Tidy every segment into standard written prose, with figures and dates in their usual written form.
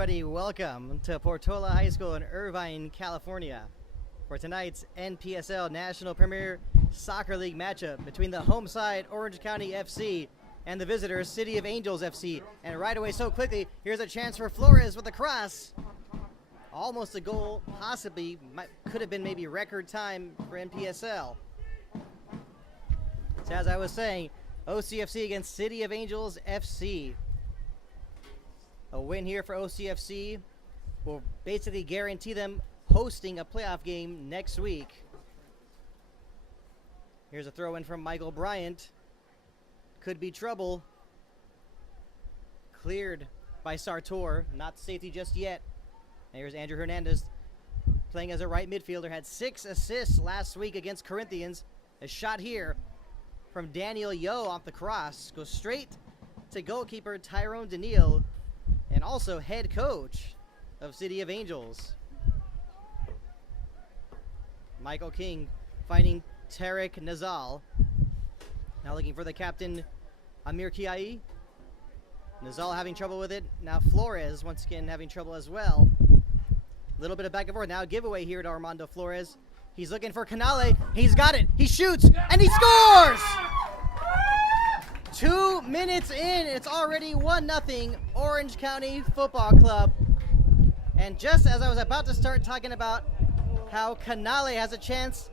everybody. Welcome to Portola High School in Irvine, California for tonight's NPSL National Premier Soccer League matchup between the home side Orange County FC and the visitors City of Angels FC. And right away, so quickly, here's a chance for Flores with a cross. Almost a goal, possibly, could have been maybe record time for NPSL. So as I was saying, OCFC against City of Angels FC. A win here for OCFC will basically guarantee them hosting a playoff game next week. Here's a throw in from Michael Bryant. Could be trouble. Cleared by Sartor. Not safety just yet. And here's Andrew Hernandez playing as a right midfielder. Had 6 assists last week against Corinthians. A shot here from Daniel Yo off the cross. Goes straight to goalkeeper Tyrone Daniil, and also head coach of City of Angels. Michael King finding Tarek Nazal. Now looking for the captain, Amir Kiai. Nazal having trouble with it. Now Flores once again having trouble as well. A little bit of back and forth. Now giveaway here to Armando Flores. He's looking for Canale. He's got it. He shoots and he scores! 2 minutes in, it's already 1-0 Orange County Football Club. And just as I was about to start talking about how Canale has a chance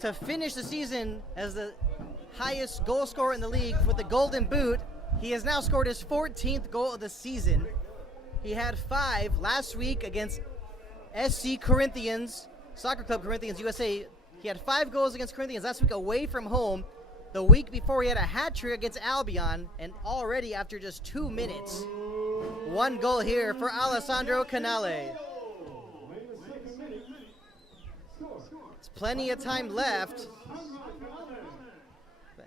to finish the season as the highest goal scorer in the league with the Golden Boot, he has now scored his 14th goal of the season. He had 5 last week against SC Corinthians, Soccer Club Corinthians USA. He had 5 goals against Corinthians last week away from home. The week before, he had a hat trick against Albion, and already after just 2 minutes, 1 goal here for Alessandro Canale. It's plenty of time left.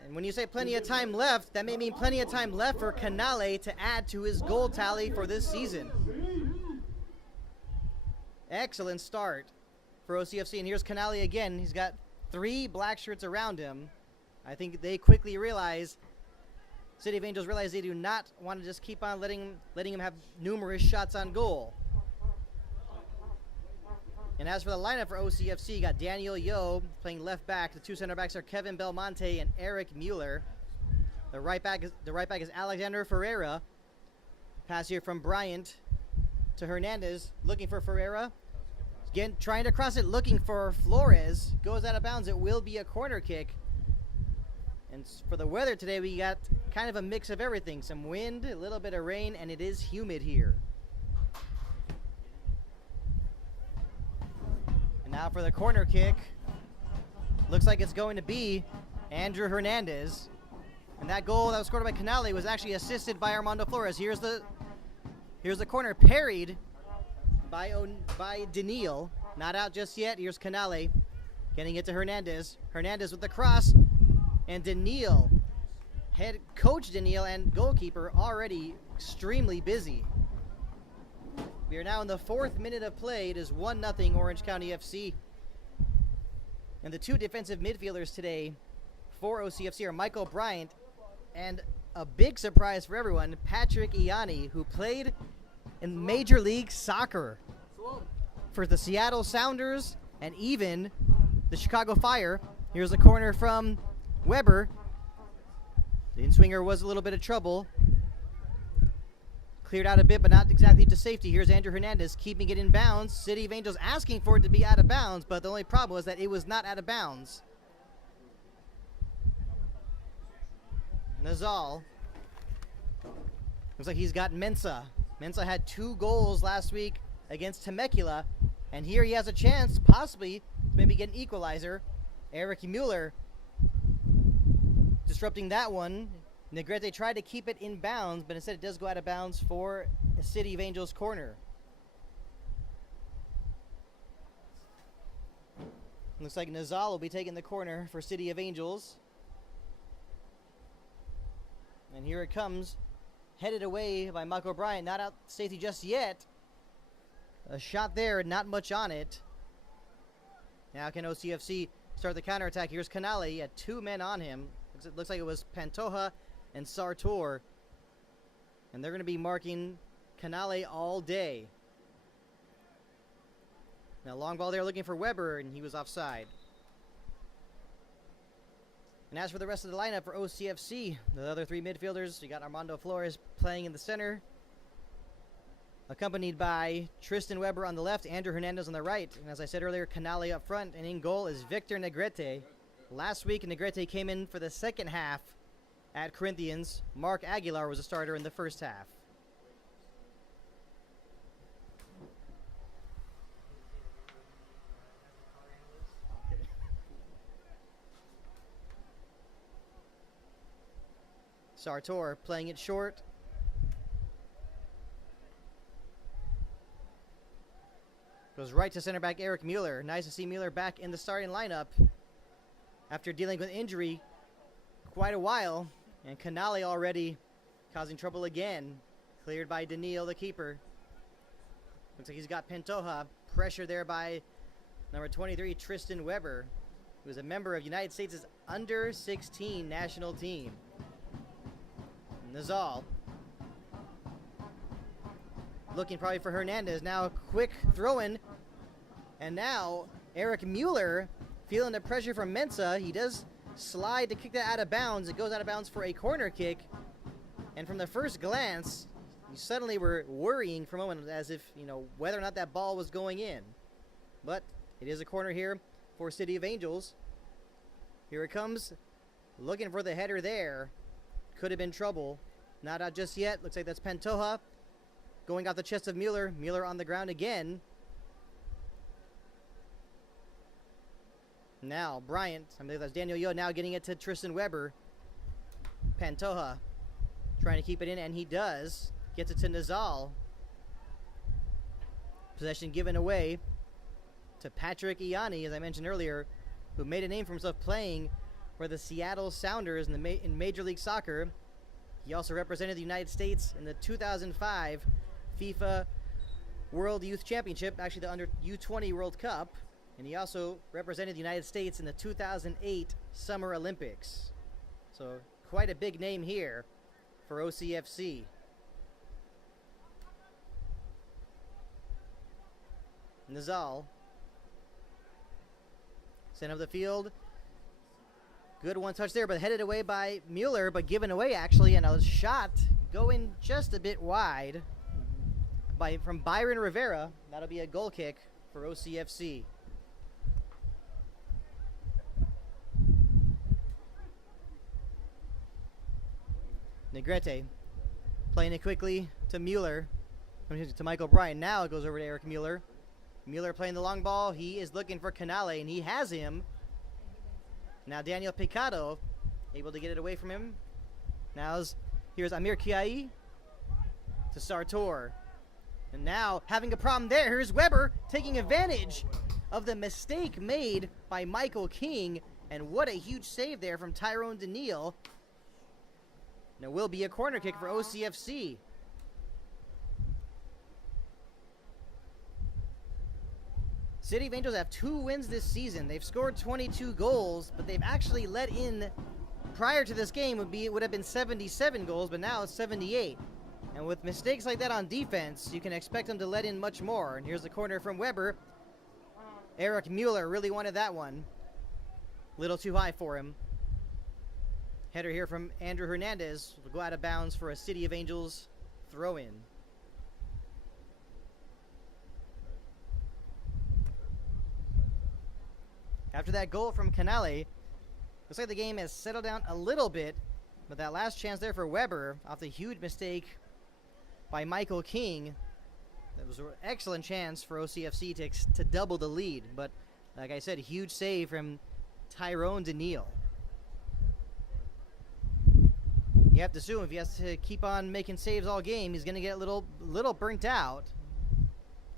And when you say plenty of time left, that may mean plenty of time left for Canale to add to his goal tally for this season. Excellent start for OCFC, and here's Canale again. He's got 3 black shirts around him. I think they quickly realize, City of Angels realize they do not want to just keep on letting him have numerous shots on goal. And as for the lineup for OCFC, you got Daniel Yo playing left back. The 2 center backs are Kevin Belmonte and Eric Mueller. The right back is Alexander Ferreira. Pass here from Bryant to Hernandez, looking for Ferreira. Again, trying to cross it, looking for Flores. Goes out of bounds. It will be a corner kick. And for the weather today, we got kind of a mix of everything. Some wind, a little bit of rain, and it is humid here. And now for the corner kick. Looks like it's going to be Andrew Hernandez. And that goal that was scored by Canale was actually assisted by Armando Flores. Here's the corner parried by Daniil. Not out just yet. Here's Canale getting it to Hernandez. Hernandez with the cross. And Daniil, head coach Daniil and goalkeeper, already extremely busy. We are now in the 4th minute of play. It is 1-0 Orange County FC. And the 2 defensive midfielders today for OCFC are Michael Bryant and a big surprise for everyone, Patrick Ianni, who played in Major League Soccer for the Seattle Sounders and even the Chicago Fire. Here's a corner from Weber. The in-swinger was a little bit of trouble. Cleared out a bit, but not exactly to safety. Here's Andrew Hernandez keeping it in bounds. City of Angels asking for it to be out of bounds, but the only problem was that it was not out of bounds. Nazal. Looks like he's got Mensah. Mensah had 2 goals last week against Temecula, and here he has a chance, possibly, to maybe get an equalizer. Eric Mueller disrupting that one. Negrete tried to keep it in bounds, but instead it does go out of bounds for a City of Angels corner. Looks like Nazal will be taking the corner for City of Angels. And here it comes, headed away by Michael Bryant. Not out safety just yet. A shot there, not much on it. Now can OCFC start the counterattack? Here's Canale. He had 2 men on him. It looks like it was Pantoja and Sartor. And they're going to be marking Canale all day. Now long ball there looking for Weber, and he was offside. And as for the rest of the lineup for OCFC, the other three midfielders, you got Armando Flores playing in the center, accompanied by Tristan Weber on the left, Andrew Hernandez on the right, and as I said earlier, Canale up front, and in goal is Victor Negrete. Last week, Negrete came in for the second half at Corinthians. Mark Aguilar was a starter in the first half. Sartor playing it short. Goes right to center back Eric Mueller. Nice to see Mueller back in the starting lineup after dealing with injury quite a while. And Canale already causing trouble again. Cleared by Daniil, the keeper. Looks like he's got Pantoja. Pressure there by number 23, Tristan Weber, who is a member of United States' under-16 national team. Nazal looking probably for Hernandez. Now a quick throw-in. And now Eric Mueller feeling the pressure from Mensa. He does slide to kick that out of bounds. It goes out of bounds for a corner kick. And from the first glance, you suddenly were worrying for a moment as if, whether or not that ball was going in. But it is a corner here for City of Angels. Here it comes. Looking for the header there. Could have been trouble. Not out just yet. Looks like that's Pantoja going off the chest of Mueller. Mueller on the ground again. Now Bryant, I believe that's Daniel Yo, now getting it to Tristan Weber. Pantoja trying to keep it in, and he does. Gets it to Nazal. Possession given away to Patrick Ianni, as I mentioned earlier, who made a name for himself playing for the Seattle Sounders in Major League Soccer. He also represented the United States in the 2005 FIFA World Youth Championship, actually the Under U20 World Cup, and he also represented the United States in the 2008 Summer Olympics. So quite a big name here for OCFC. Nazal, center of the field. Good one touch there, but headed away by Mueller, but given away actually, and a shot going just a bit wide from Byron Rivera. That'll be a goal kick for OCFC. Negrete playing it quickly to Mueller, to Michael Bryan. Now it goes over to Eric Mueller. Mueller playing the long ball. He is looking for Canale, and he has him. Now Daniel Picado able to get it away from him. Now here's Amir Kiai to Sartor. And now having a problem there. Here's Weber taking advantage of the mistake made by Michael King. And what a huge save there from Tyrone Daniil. Now will be a corner kick for OCFC. City of Angels have 2 wins this season. They've scored 22 goals, but they've actually let in, prior to this game, it would have been 77 goals, but now it's 78. And with mistakes like that on defense, you can expect them to let in much more. And here's the corner from Weber. Eric Mueller really wanted that one. Little too high for him. Header here from Andrew Hernandez will go out of bounds for a City of Angels throw-in. After that goal from Canale, looks like the game has settled down a little bit, but that last chance there for Weber off the huge mistake by Michael King, that was an excellent chance for OCFC to double the lead, but like I said, huge save from Tyrone Daniil. You have to assume if he has to keep on making saves all game, he's going to get a little burnt out.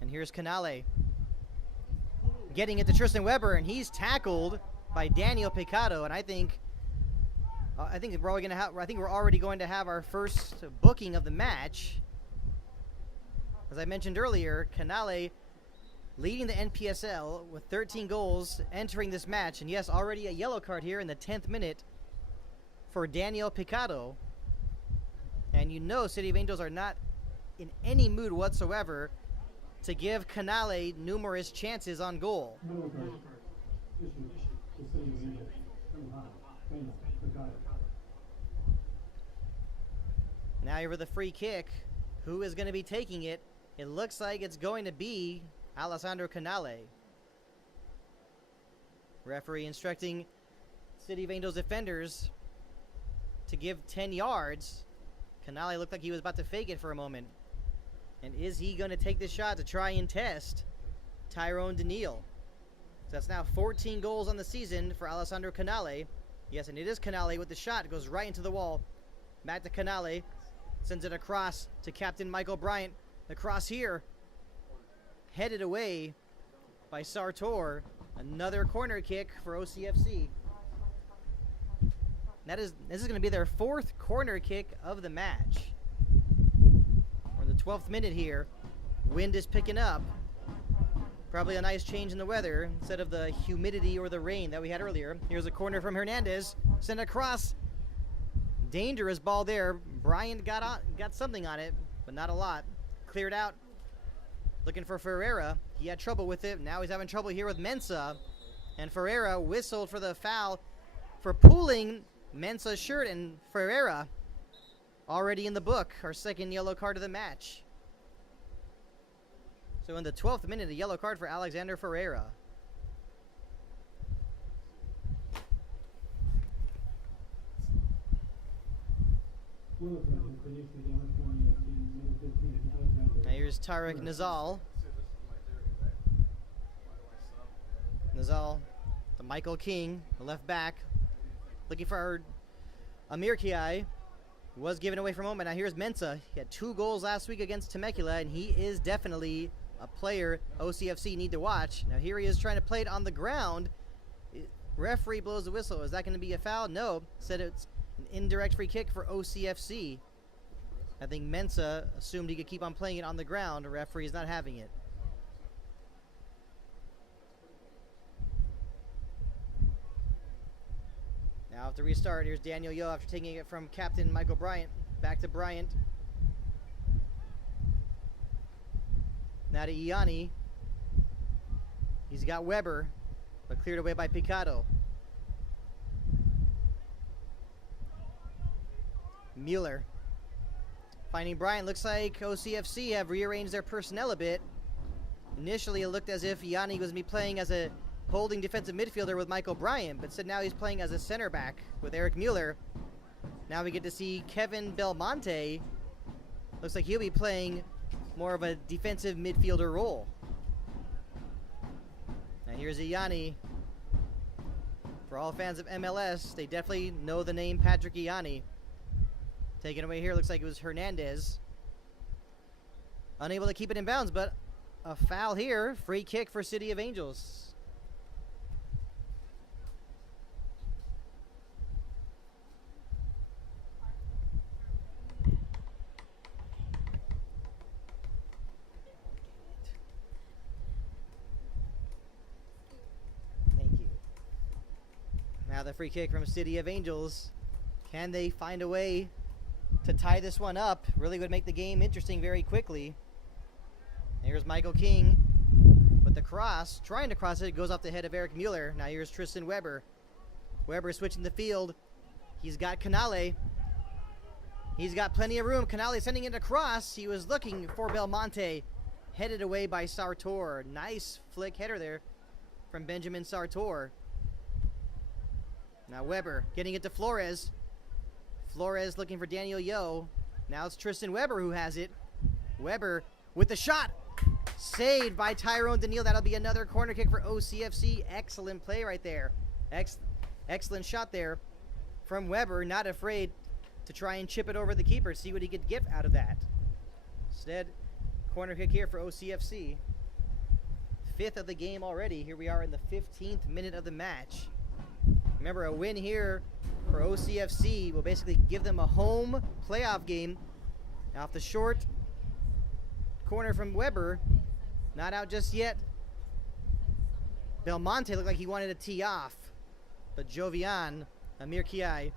And here's Canale getting it to Tristan Weber, and he's tackled by Daniel Picado. And I think we're already going to have our first booking of the match. As I mentioned earlier, Canale leading the NPSL with 13 goals entering this match, and yes, already a yellow card here in the 10th minute for Daniel Picado. And City of Angels are not in any mood whatsoever to give Canale numerous chances on goal. Now here with the free kick. Who is going to be taking it? It looks like it's going to be Alessandro Canale. Referee instructing City of Angels defenders to give 10 yards. Canale looked like he was about to fake it for a moment. And is he going to take this shot to try and test Tyrone Daniil? So that's now 14 goals on the season for Alessandro Canale. Yes, and it is Canale with the shot. It goes right into the wall. Back to Canale. Sends it across to Captain Michael Bryant. The cross here. Headed away by Sartor. Another corner kick for OCFC. This is going to be their 4th corner kick of the match. We're in the 12th minute here. Wind is picking up. Probably a nice change in the weather instead of the humidity or the rain that we had earlier. Here's a corner from Hernandez. Sent across. Dangerous ball there. Bryant got something on it, but not a lot. Cleared out. Looking for Ferreira. He had trouble with it. Now he's having trouble here with Mensah. And Ferreira whistled for the foul for pulling Mensah's shirt, and Ferreira already in the book. Our 2nd yellow card of the match. So in the 12th minute, a yellow card for Alexander Ferreira. Now here's Tarek Nazal. Nazal, the Michael King, the left back, looking for Amir Kiai. Was given away for a moment. Now here's Mensah. He had 2 goals last week against Temecula, and he is definitely a player OCFC need to watch. Now here he is trying to play it on the ground. Referee blows the whistle. Is that going to be a foul? No. Said it's an indirect free kick for OCFC. I think Mensah assumed he could keep on playing it on the ground. The referee is not having it. Now after restart, here's Daniel Yo after taking it from Captain Michael Bryant. Back to Bryant. Now to Ianni. He's got Weber, but cleared away by Picado. Mueller. Finding Bryant. Looks like OCFC have rearranged their personnel a bit. Initially, it looked as if Ianni was going to be playing as a holding defensive midfielder with Michael Bryant, but said now he's playing as a center back with Eric Mueller. Now we get to see Kevin Belmonte. Looks like he'll be playing more of a defensive midfielder role. Now here's Ianni. For all fans of MLS, they definitely know the name Patrick Ianni. Taken away here, looks like it was Hernandez. Unable to keep it in bounds, but a foul here. Free kick for City of Angels. Now the free kick from City of Angels. Can they find a way to tie this one up? Really would make the game interesting very quickly. Here's Michael King with the cross. Trying to cross it. It goes off the head of Eric Mueller. Now here's Tristan Weber. Weber switching the field. He's got Canale. He's got plenty of room. Canale sending it across. He was looking for Belmonte. Headed away by Sartor. Nice flick header there from Benjamin Sartor. Now Weber getting it to Flores. Flores looking for Daniel Yo. Now it's Tristan Weber who has it. Weber with the shot. Saved by Tyrone Daniil. That'll be another corner kick for OCFC. Excellent play right there. Excellent shot there from Weber. Not afraid to try and chip it over the keeper. See what he could get out of that. Instead, corner kick here for OCFC. 5th of the game already. Here we are in the 15th minute of the match. Remember, a win here for OCFC will basically give them a home playoff game. Now off the short corner from Weber. Not out just yet. Belmonte looked like he wanted to tee off. But Jovian, Amir Kiai,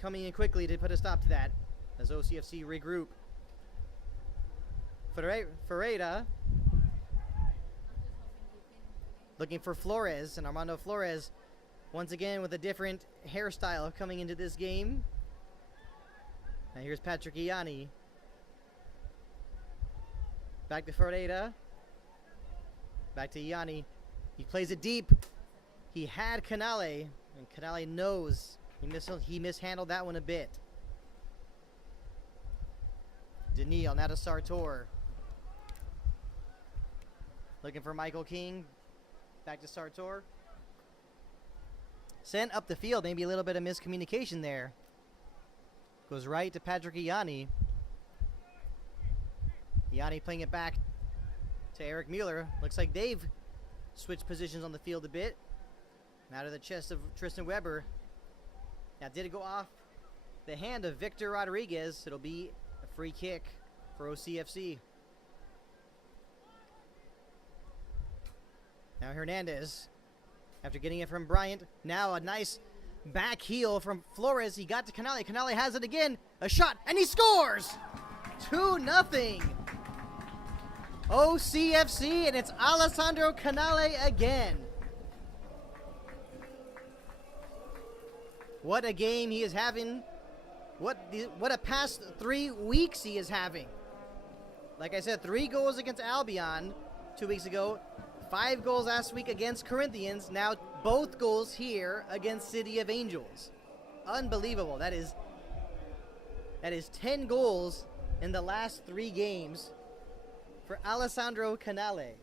coming in quickly to put a stop to that as OCFC regroup. Ferreira. Looking for Flores, and Armando Flores once again with a different hairstyle coming into this game. Now here's Patrick Ianni. Back to Ferreira. Back to Ianni. He plays it deep. He had Canale, and Canale knows he mishandled that one a bit. Daniil, now to Sartor. Looking for Michael King. Back to Sartor. Sent up the field. Maybe a little bit of miscommunication there. Goes right to Patrick Ianni. Ianni playing it back to Eric Mueller. Looks like they've switched positions on the field a bit. Now to the chest of Tristan Weber. Now did it go off the hand of Victor Rodriguez? It'll be a free kick for OCFC. Now Hernandez, after getting it from Bryant, now a nice back heel from Flores. He got to Canale. Canale has it again. A shot, and he scores! 2-0. OCFC, and it's Alessandro Canale again. What a game he is having. What a past 3 weeks he is having. Like I said, 3 goals against Albion 2 weeks ago. 5 goals last week against Corinthians. Now both goals here against City of Angels. Unbelievable. That is 10 goals in the last 3 games for Alessandro Canale.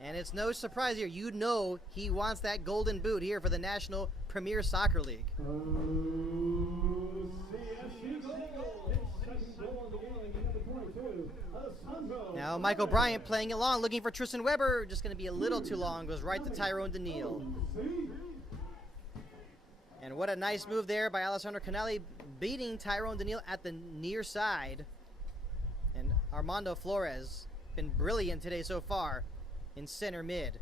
And it's no surprise here. You know he wants that golden boot here for the National Premier Soccer League. Now Michael Bryant playing along, looking for Tristan Weber. Just going to be a little too long. Goes right to Tyrone Daniil. And what a nice move there by Alessandro Canale, beating Tyrone Daniil at the near side. And Armando Flores been brilliant today so far in center mid.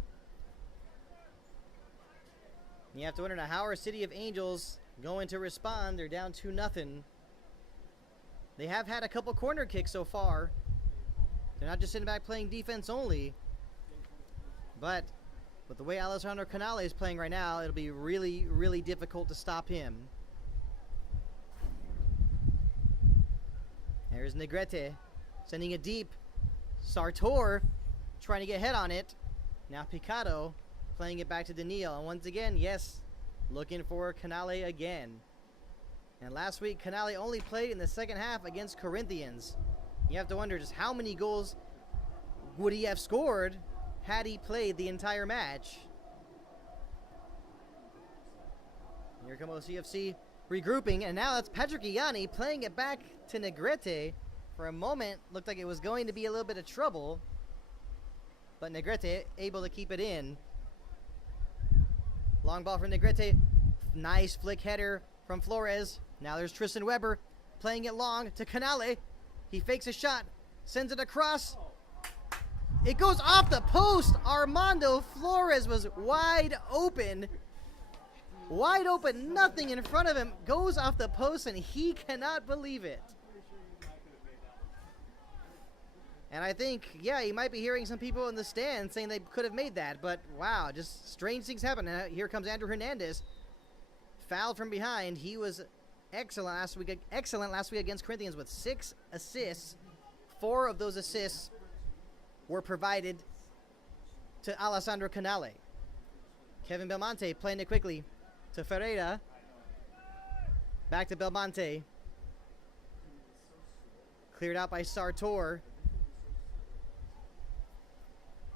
You have to wonder now, how are City of Angels going to respond? They're down 2-0. They have had a couple corner kicks so far. They're not just sitting back playing defense only. But with the way Alessandro Canale is playing right now, it'll be really, really difficult to stop him. There's Negrete sending it deep. Sartor trying to get head on it. Now Picado playing it back to Daniil. And once again, yes, looking for Canale again. And last week, Canale only played in the second half against Corinthians. You have to wonder just how many goals would he have scored had he played the entire match. Here come OCFC regrouping, and now it's Patrick Ianni playing it back to Negrete. For a moment, looked like it was going to be a little bit of trouble, but Negrete able to keep it in. Long ball from Negrete. Nice flick header from Flores. Now there's Tristan Weber playing it long to Canale. He fakes a shot, sends it across. It goes off the post. Armando Flores was wide open. Wide open, nothing in front of him. Goes off the post, and he cannot believe it. And I think, yeah, you might be hearing some people in the stands saying they could have made that. But, wow, just strange things happen. And here comes Andrew Hernandez. Fouled from behind. He was excellent last week against Corinthians with 6 assists. 4 of those assists were provided to Alessandro Canale. Kevin Belmonte playing it quickly to Ferreira. Back to Belmonte. Cleared out by Sartor.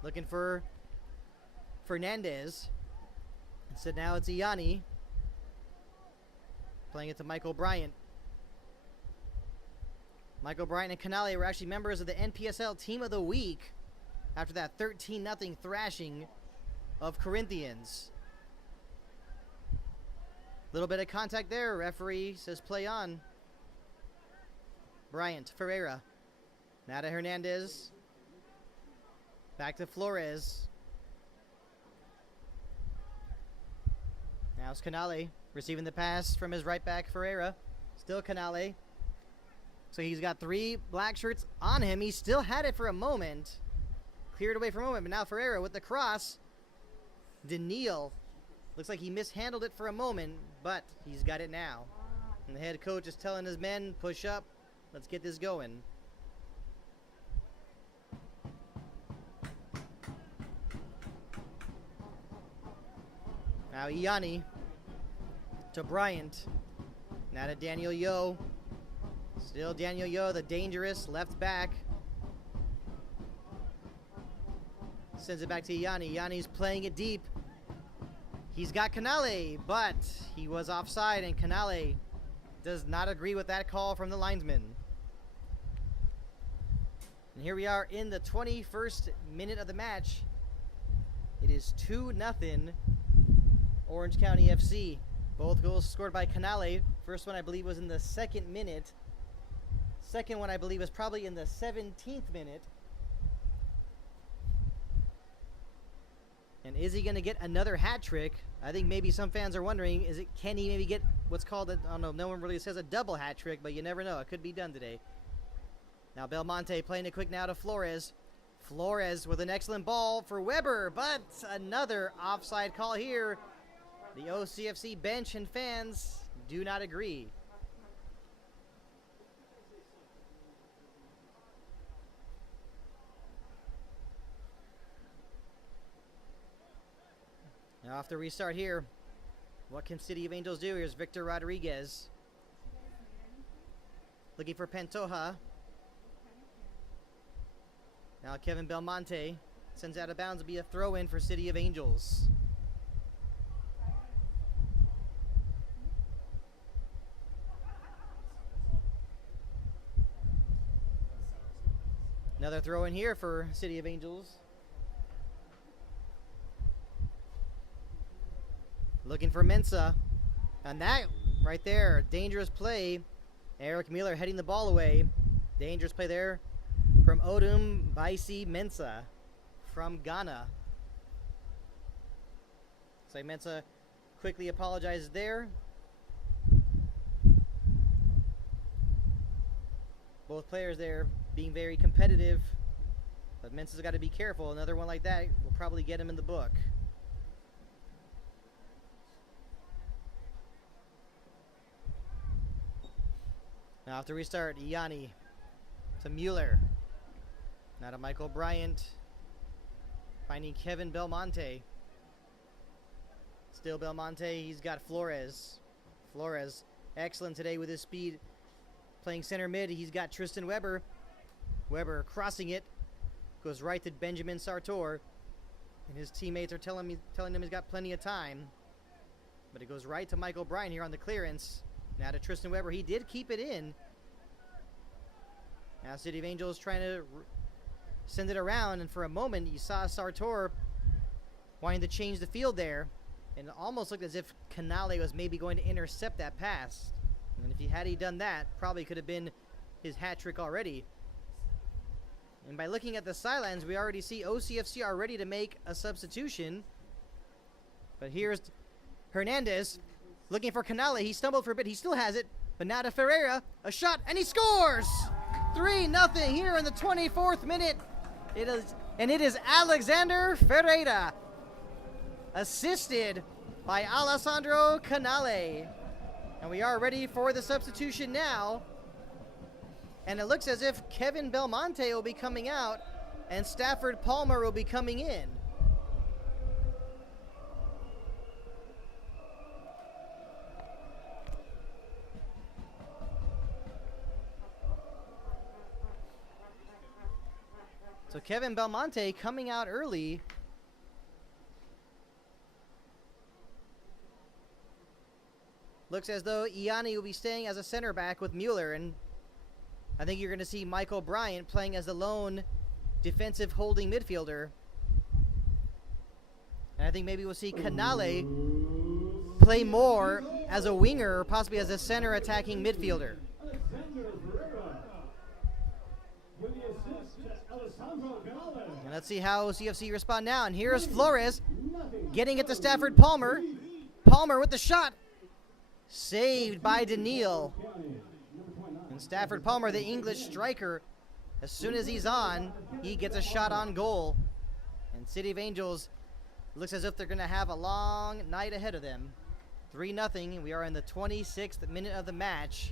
Looking for Fernandez. So now it's Ianni. Playing it to Michael Bryant. Michael Bryant and Canale were actually members of the NPSL Team of the Week after that 13-0 thrashing of Corinthians. Little bit of contact there. Referee says play on. Bryant, Ferreira. Now to Hernandez. Back to Flores. Now it's Canale receiving the pass from his right back, Ferreira. Still Canale. So he's got 3 black shirts on him. He still had it for a moment. Cleared away for a moment, but now Ferreira with the cross. Daniil looks like he mishandled it for a moment, but he's got it now. And the head coach is telling his men, push up, let's get this going. Now Ianni to Bryant. Now to Daniel Yeo. Still Daniel Yeo, the dangerous left back. Sends it back to Ianni. Ianni's playing it deep. He's got Canale, but he was offside, and Canale does not agree with that call from the linesman. And here we are in the 21st minute of the match. It is 2-0 Orange County FC. Both goals scored by Canale. First one I believe was in the 2nd minute. Second one I believe was probably in the 17th minute. And is he going to get another hat trick? I think maybe some fans are wondering, can he maybe get what's called, I don't know, no one really says a double hat trick, but you never know. It could be done today. Now Belmonte playing it quick now to Flores. Flores with an excellent ball for Weber, but another offside call here. The OCFC bench and fans do not agree. Now off the restart here. What can City of Angels do? Here's Victor Rodriguez. Looking for Pantoja. Now Kevin Belmonte sends out of bounds to be a throw-in for City of Angels. Another throw-in here for City of Angels. Looking for Mensah. And that right there, dangerous play. Eric Mueller heading the ball away. Dangerous play there from Odum Baisi Mensah from Ghana. So Mensah quickly apologizes there. Both players there being very competitive. But Mensah's got to be careful. Another one like that will probably get him in the book. Now after restart, Ianni to Mueller. Now to Michael Bryant. Finding Kevin Belmonte. Still Belmonte, he's got Flores. Flores, excellent today with his speed. Playing center mid, he's got Tristan Weber. Weber crossing it. Goes right to Benjamin Sartor. And his teammates are telling him he's got plenty of time. But it goes right to Michael Bryant here on the clearance. Now to Tristan Weber. He did keep it in. Now City of Angels trying to send it around. And for a moment, you saw Sartor wanting to change the field there. And it almost looked as if Canale was maybe going to intercept that pass. And if he done that, probably could have been his hat trick already. And by looking at the sidelines, we already see OCFC are ready to make a substitution. But here's Hernandez looking for Canale. He stumbled for a bit. He still has it. But now to Ferreira. A shot, and he scores! 3-0 here in the 24th minute. It is Alexander Ferreira, assisted by Alessandro Canale. And we are ready for the substitution now. And it looks as if Kevin Belmonte will be coming out and Stafford Palmer will be coming in. So Kevin Belmonte coming out early. Looks as though Ianni will be staying as a center back with Mueller, and I think you're going to see Michael Bryant playing as the lone defensive holding midfielder. And I think maybe we'll see Canale play more as a winger or possibly as a center attacking midfielder. And let's see how CFC respond now. And here's Flores getting it to Stafford Palmer. Palmer with the shot. Saved by Daniil. And Stafford Palmer, the English striker, as soon as he's on, he gets a shot on goal. And City of Angels looks as if they're going to have a long night ahead of them. 3-0. We are in the 26th minute of the match.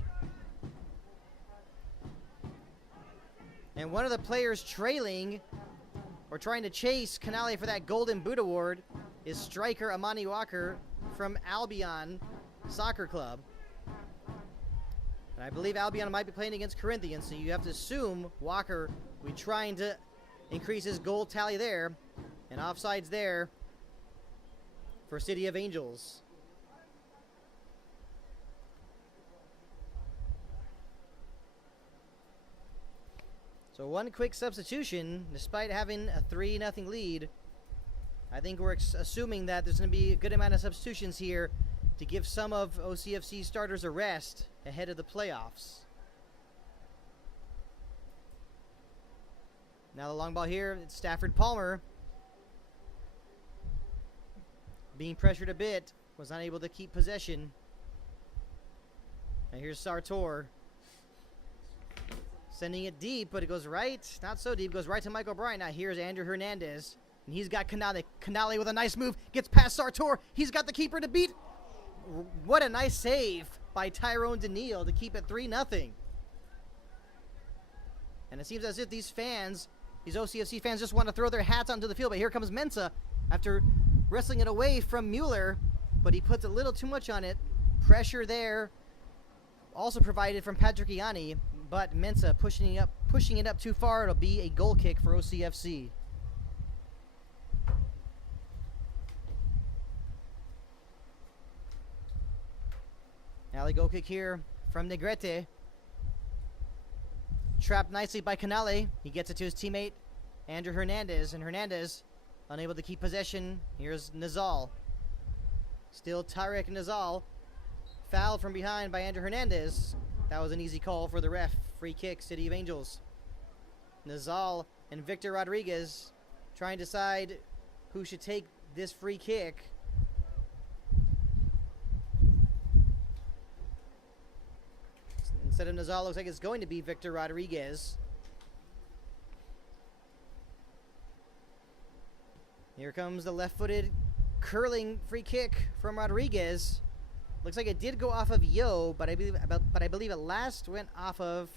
And one of the players trailing or trying to chase Canale for that Golden Boot Award is striker Amani Walker from Albion Soccer Club. And I believe Albion might be playing against Corinthians, so you have to assume Walker will be trying to increase his goal tally there. And offsides there for City of Angels. So one quick substitution, despite having a 3-0 lead. I think we're assuming that there's going to be a good amount of substitutions here to give some of OCFC starters a rest ahead of the playoffs. Now the long ball here, it's Stafford Palmer. Being pressured a bit, was not able to keep possession. And here's Sartor. Sending it deep, but it goes right. Not so deep, goes right to Michael Bryant. Now here's Andrew Hernandez. And he's got Canale. Canale with a nice move. Gets past Sartor. He's got the keeper to beat. What a nice save by Tyrone Daniil to keep it 3-0. And it seems as if these fans, these OCFC fans, just want to throw their hats onto the field. But here comes Mensah after wrestling it away from Mueller. But he puts a little too much on it. Pressure there. Also provided from Patrick Ianni. But Mensah pushing it up too far. It'll be a goal kick for OCFC. Alley goal kick here from Negrete. Trapped nicely by Canale. He gets it to his teammate, Andrew Hernandez. And Hernandez unable to keep possession. Here's Nazal. Still Tarek Nazal. Fouled from behind by Andrew Hernandez. That was an easy call for the ref. Free kick, City of Angels. Nazal and Victor Rodriguez trying to decide who should take this free kick. Instead of Nazal, looks like it's going to be Victor Rodriguez. Here comes the left-footed curling free kick from Rodriguez. Looks like it did go off of Yo, but I believe it last went off of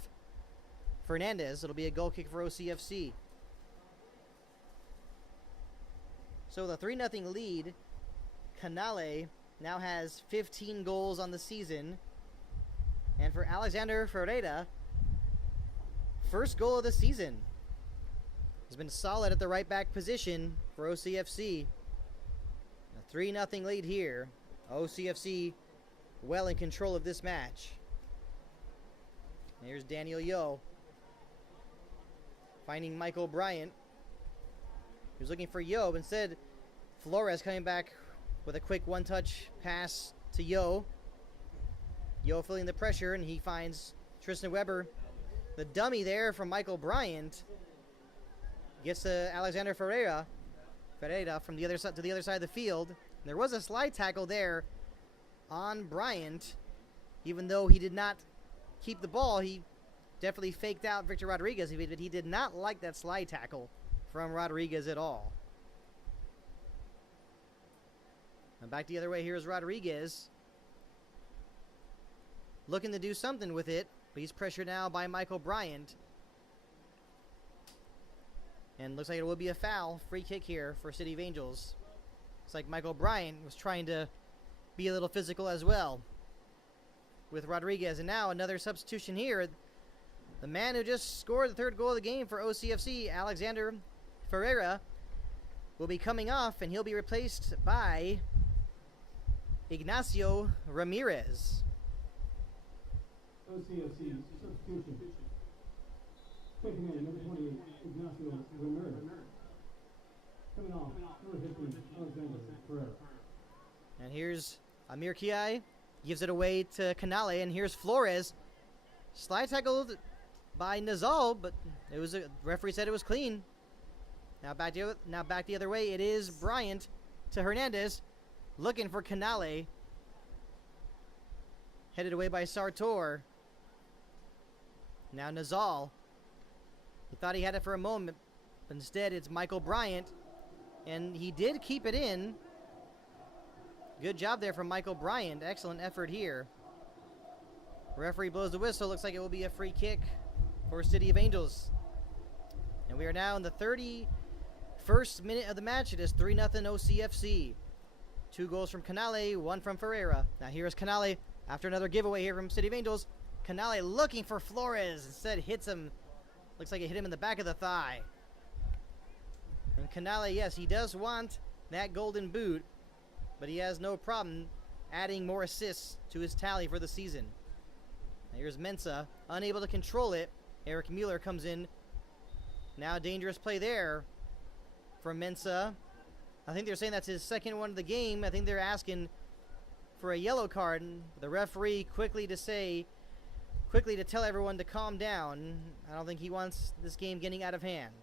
Fernandez. It'll be a goal kick for OCFC. So the 3-0 lead. Canale now has 15 goals on the season. And for Alexander Ferreira, first goal of the season. He's been solid at the right back position for OCFC. A 3-0 lead here. OCFC well in control of this match. And here's Daniel Yo finding Michael Bryant. He was looking for Yo, but instead Flores coming back with a quick one-touch pass to Yo. Yo feeling the pressure, and he finds Tristan Weber. The dummy there from Michael Bryant gets to Alexander Ferreira from the other side to the other side of the field. And there was a slide tackle there on Bryant. Even though he did not keep the ball, he definitely faked out Victor Rodriguez. But he did not like that slide tackle from Rodriguez at all. And back the other way, here's Rodriguez. Looking to do something with it, but he's pressured now by Michael Bryant. And looks like it will be a foul. Free kick here for City of Angels. It's like Michael Bryant was trying to be a little physical as well with Rodriguez. And now another substitution here. The man who just scored the third goal of the game for OCFC, Alexander Ferreira, will be coming off, and he'll be replaced by Ignacio Ramirez. OCFC substitution. Taking in number 28, Ignacio Ramirez. Coming off, number 15, Alexander Ferreira. And here's Amir Kiai. Gives it away to Canale, and here's Flores. Slide tackled by Nazal, but it was referee said it was clean. Now back the other way. It is Bryant to Hernandez, looking for Canale. Headed away by Sartor. Now Nazal. He thought he had it for a moment, but instead it's Michael Bryant. And he did keep it in. Good job there from Michael Bryant. Excellent effort here. Referee blows the whistle. Looks like it will be a free kick for City of Angels. And we are now in the 31st minute of the match. It is 3-0 OCFC. 2 goals from Canale, 1 from Ferreira. Now here's Canale after another giveaway here from City of Angels. Canale looking for Flores. Instead hits him. Looks like it hit him in the back of the thigh. And Canale, yes, he does want that golden boot, but he has no problem adding more assists to his tally for the season. Now here's Mensah, unable to control it. Eric Mueller comes in. Now dangerous play there from Mensah. I think they're saying that's his second one of the game. I think they're asking for a yellow card. The referee quickly to tell everyone to calm down. I don't think he wants this game getting out of hand.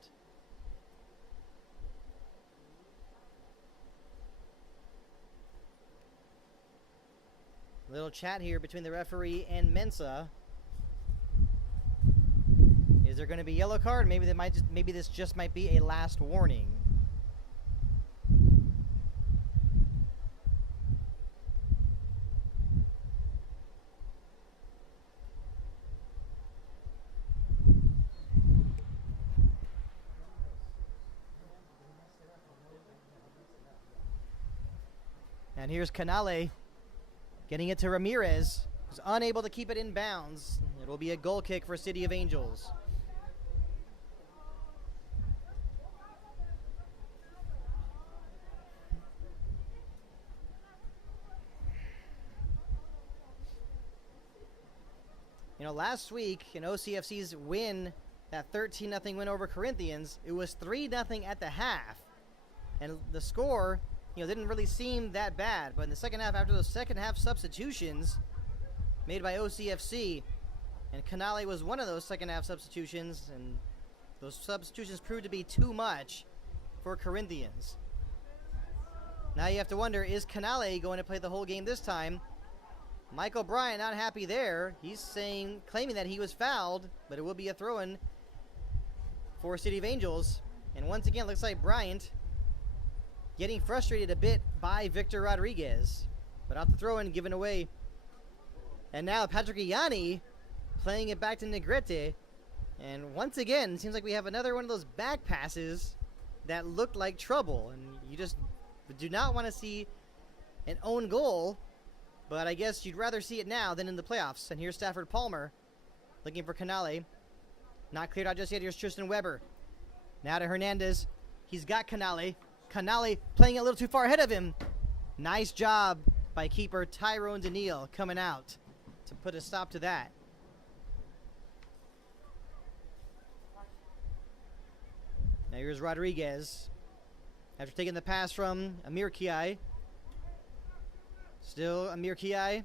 Little chat here between the referee and Mensah. Is there going to be a yellow card? Maybe this just might be a last warning. And here's Canale getting it to Ramirez, who's unable to keep it in bounds. It will be a goal kick for City of Angels. You know, last week in OCFC's win, that 13-0 win over Corinthians, it was 3-0 at the half. And the score, didn't really seem that bad. But in the second half, after those second half substitutions made by OCFC, and Canale was one of those second half substitutions, and those substitutions proved to be too much for Corinthians. Now you have to wonder, is Canale going to play the whole game this time? Michael Bryant not happy there. He's claiming that he was fouled, but it will be a throw-in for City of Angels. And once again, looks like Bryant getting frustrated a bit by Victor Rodriguez. But off the throw-in, given away. And now Patrick Ianni playing it back to Negrete. And once again, it seems like we have another one of those back passes that looked like trouble. And you just do not want to see an own goal. But I guess you'd rather see it now than in the playoffs. And here's Stafford Palmer looking for Canale. Not cleared out just yet. Here's Tristan Weber. Now to Hernandez. He's got Canale. Canale playing a little too far ahead of him. Nice job by keeper Tyrone Daniil coming out to put a stop to that. Now here's Rodriguez. After taking the pass from Amir Kiai. Still Amir Kiai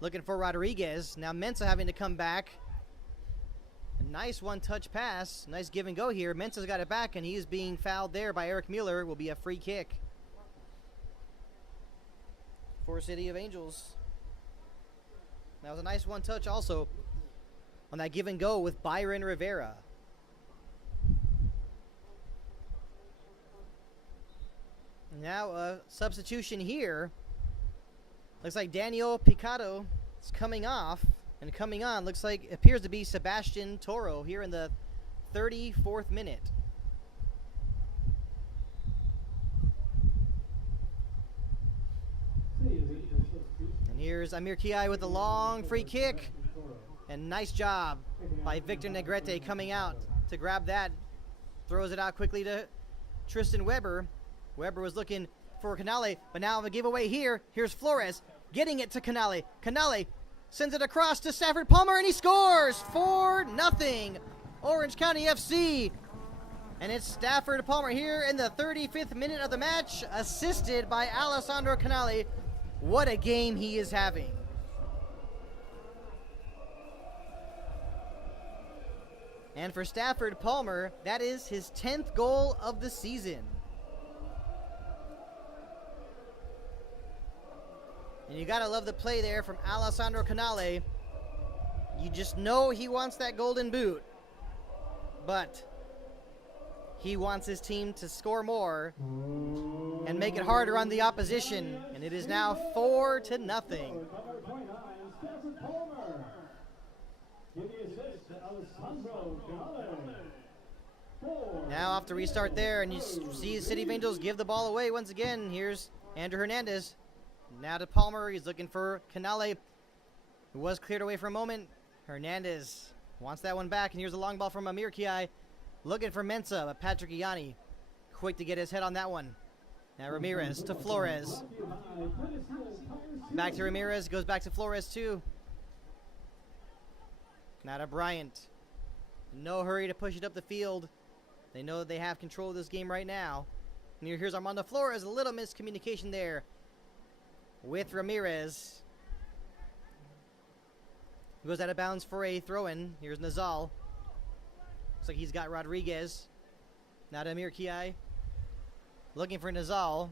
looking for Rodriguez. Now Mensah having to come back. A nice one-touch pass. Nice give and go here. Mensah's got it back, and he is being fouled there by Eric Mueller. Will be a free kick for City of Angels. That was a nice one-touch also on that give and go with Byron Rivera. Now a substitution here. Looks like Daniel Picado is coming off, and coming on looks like appears to be Sebastian Toro here in the 34th minute. And here's Amir Kiai with a long free kick, and nice job by Victor Negrete coming out to grab that. Throws it out quickly to Tristan Weber. Weber was looking for Canale, but now a giveaway here. Here's Flores getting it to Canale. Canale sends it across to Stafford Palmer, and he scores 4-0 Orange County FC. And it's Stafford Palmer here in the 35th minute of the match, assisted by Alessandro Canale. What a game he is having. And for Stafford Palmer, that is his 10th goal of the season. And you gotta love the play there from Alessandro Canale. You just know he wants that golden boot. But he wants his team to score more and make it harder on the opposition. And it is now 4-0. Number 29, Stafford Palmer. Give the assist to Alessandro Canale. 4. Now off to restart there, and you see the City of Angels give the ball away once again. Here's Andrew Hernandez. Now to Palmer. He's looking for Canale, who was cleared away for a moment. Hernandez wants that one back, and here's a long ball from Amir Kiai. Looking for Mensah, but Patrick Ianni quick to get his head on that one. Now Ramirez to Flores. Back to Ramirez, goes back to Flores too. Now to Bryant. No hurry to push it up the field. They know that they have control of this game right now. And here's Armando Flores, a little miscommunication there with Ramirez. Goes out of bounds for a throw-in. Here's Nazal. Looks like he's got Rodriguez. Now to Amir Kiai. Looking for Nazal.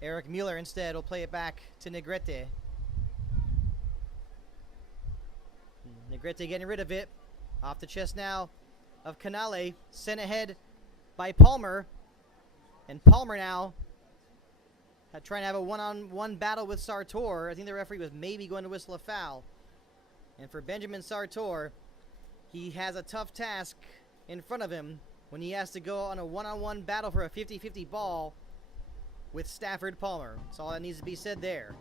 Eric Mueller instead will play it back to Negrete. Negrete getting rid of it. Off the chest now of Canale. Sent ahead by Palmer. And Palmer now trying to have a one-on-one battle with Sartor. I think the referee was maybe going to whistle a foul. And for Benjamin Sartor, he has a tough task in front of him when he has to go on a one-on-one battle for a 50-50 ball with Stafford Palmer. That's all that needs to be said there.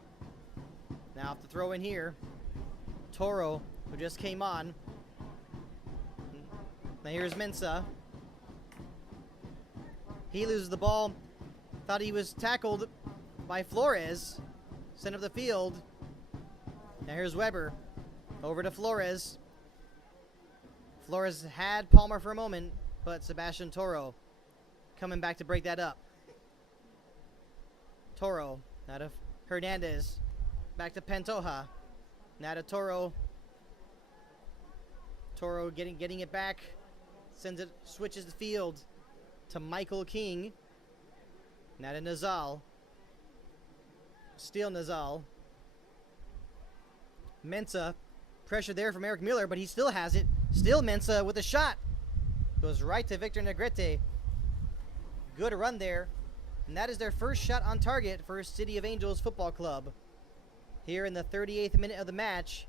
Now to throw in here, Toro, who just came on. Now here's Mensah. He loses the ball. Thought he was tackled by Flores. Sent up the field. Now here's Weber. Over to Flores. Flores had Palmer for a moment, but Sebastian Toro coming back to break that up. Toro, now to Hernandez. Back to Pantoja. Now to Toro. Toro getting it back. Sends it, switches the field to Michael King. Now to Nazal. Still Nazal. Mensah. Pressure there from Eric Mueller, but he still has it. Still Mensah with a shot. Goes right to Victor Negrete. Good run there. And that is their first shot on target for City of Angels Football Club. Here in the 38th minute of the match.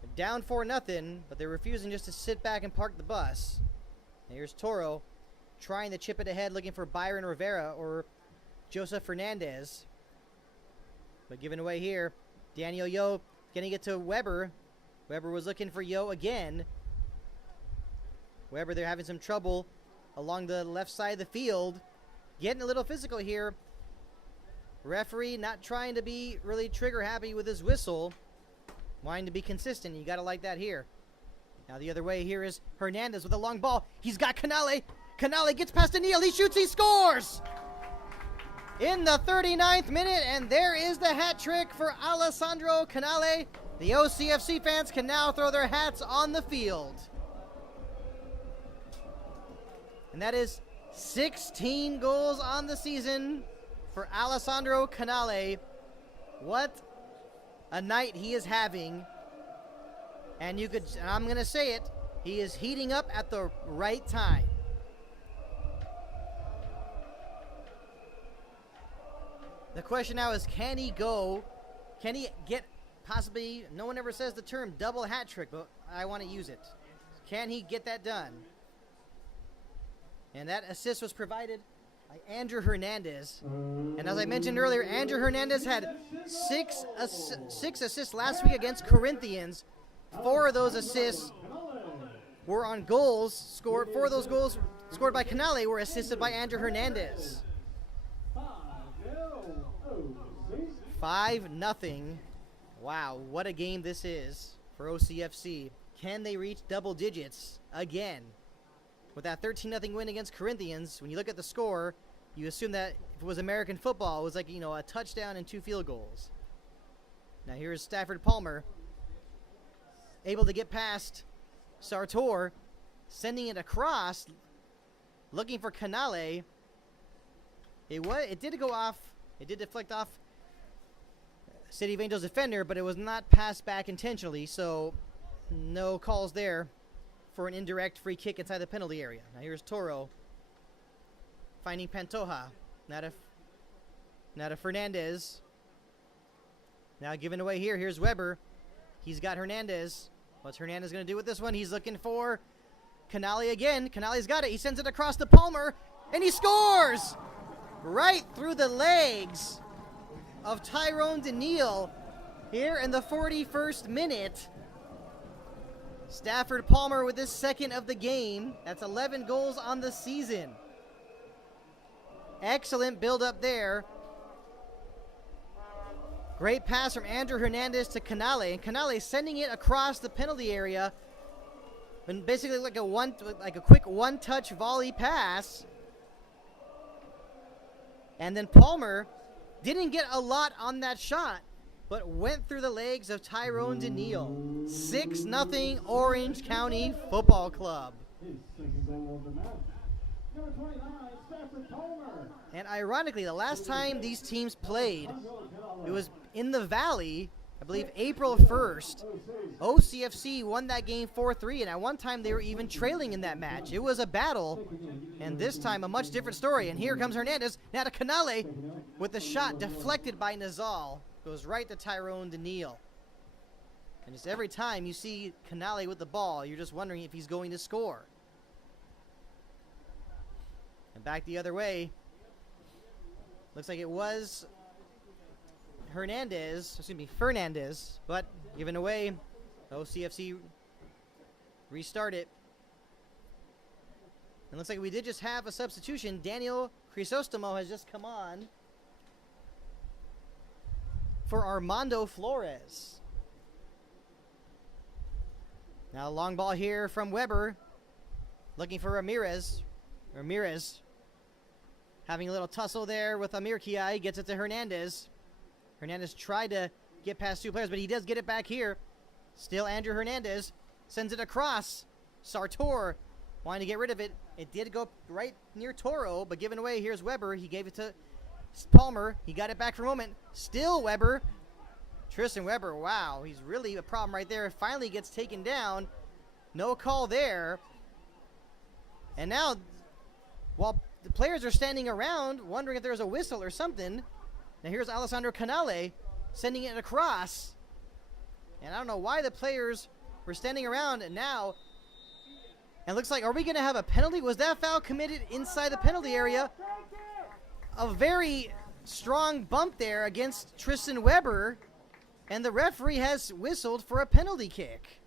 They're down 4-0, but they're refusing just to sit back and park the bus. And here's Toro trying to chip it ahead, looking for Byron Rivera or Joseph Fernandez. But given away here. Daniel Yo getting it to Weber. Weber was looking for Yo again. Weber, they're having some trouble along the left side of the field. Getting a little physical here. Referee not trying to be really trigger happy with his whistle. Wanting to be consistent. You got to like that here. Now the other way here is Hernandez with a long ball. He's got Canale. Canale gets past Daniel. He shoots. He scores! In the 39th minute, and there is the hat trick for Alessandro Canale. The OCFC fans can now throw their hats on the field. And that is 16 goals on the season for Alessandro Canale. What a night he is having. And I'm going to say it, he is heating up at the right time. The question now is, can he get possibly, no one ever says the term double hat trick, but I want to use it. Can he get that done? And that assist was provided by Andrew Hernandez. And as I mentioned earlier, Andrew Hernandez had six assists last week against Corinthians. 4 of those assists were on goals scored. 4 of those goals scored by Canale were assisted by Andrew Hernandez. 5-0. Wow, what a game this is for OCFC. Can they reach double digits again? With that 13-0 win against Corinthians, when you look at the score, you assume that if it was American football, it was like, a touchdown and 2 field goals. Now here's Stafford Palmer, able to get past Sartor, sending it across, looking for Canale. It did go off. It did deflect off City of Angels defender, but it was not passed back intentionally, so No calls there for an indirect free kick inside the penalty area. Now here's Toro finding Pantoja. Not a Fernandez. Now given away here. Here's Weber. He's got Hernandez. What's Hernandez going to do with this one? He's looking for Canale again. Canale's got it. He sends it across to Palmer, and he scores! Right through the legs of Tyrone Daniil here in the 41st minute. Stafford Palmer with his second of the game. That's 11 goals on the season. Excellent build-up there. Great pass from Andrew Hernandez to Canale, and Canale sending it across the penalty area, and basically like a quick one-touch volley pass. And then Palmer didn't get a lot on that shot, but went through the legs of Tyrone Daniil. 6-0 Orange County Football Club. His second goal of the match. Number 29, Stafford Palmer. And ironically, the last time these teams played, it was in the Valley, I believe April 1st. OCFC won that game 4-3, and at one time they were even trailing in that match. It was a battle, and this time a much different story. And here comes Hernandez, now to Canale, with the shot deflected by Nazal. Goes right to Tyrone Daniil. And just every time you see Canale with the ball, you're just wondering if he's going to score. And back the other way. Looks like it was Fernandez, but given away. OCFC restart it. And looks like we did just have a substitution. Daniel Crisostomo has just come on for Armando Flores. Now a long ball here from Weber, looking for Ramirez. Ramirez having a little tussle there with Amir Kiai, gets it to Hernandez. Hernandez tried to get past two players, but he does get it back here. Still Andrew Hernandez sends it across. Sartor wanting to get rid of it. It did go right near Toro, but given away. Here's Weber. He gave it to Palmer. He got it back for a moment. Still Weber. Tristan Weber, wow, he's really a problem right there. Finally gets taken down. No call there. And now, while the players are standing around wondering if there's a whistle or something, now here's Alessandro Canale sending it across. And I don't know why the players were standing around now. And it looks like, are we going to have a penalty? Was that foul committed inside the penalty area? A very strong bump there against Tristan Weber. And the referee has whistled for a penalty kick.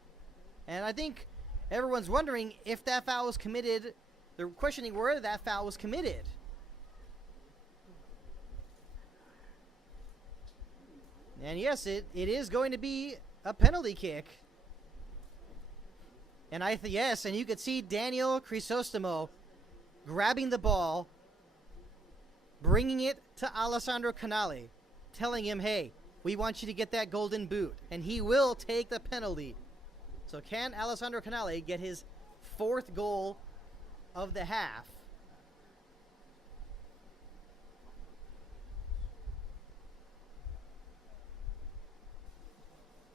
And I think everyone's wondering if that foul was committed. They're questioning where that foul was committed. And yes, it is going to be a penalty kick. And and you could see Daniel Crisostomo grabbing the ball, bringing it to Alessandro Canale, telling him, hey, we want you to get that golden boot. And he will take the penalty. So can Alessandro Canale get his fourth goal of the half?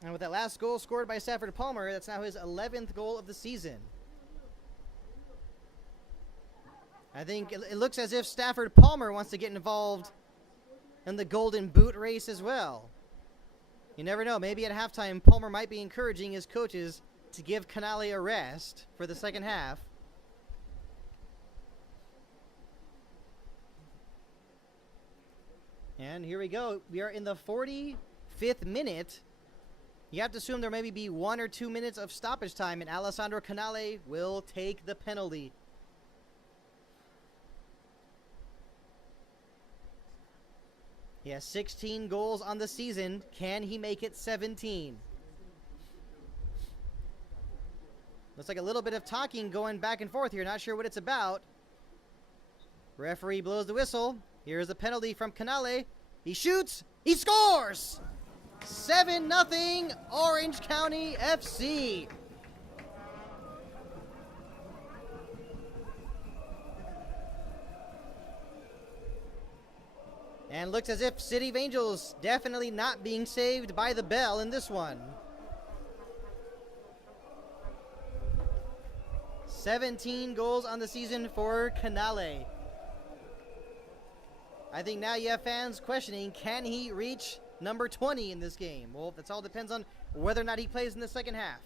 And with that last goal scored by Stafford Palmer, that's now his 11th goal of the season. I think it looks as if Stafford Palmer wants to get involved in the golden boot race as well. You never know. Maybe at halftime, Palmer might be encouraging his coaches to give Canale a rest for the second half. And here we go. We are in the 45th minute. You have to assume there maybe be 1 or 2 minutes of stoppage time, and Alessandro Canale will take the penalty. He has 16 goals on the season. Can he make it 17? Looks like a little bit of talking going back and forth here. Not sure what it's about. Referee blows the whistle. Here's a penalty from Canale. He shoots. He scores! 7-0 Orange County FC. And looks as if City of Angels definitely not being saved by the bell in this one. 17 goals on the season for Canale. I think now you have fans questioning, can he reach number 20 in this game? Well, that all depends on whether or not he plays in the second half.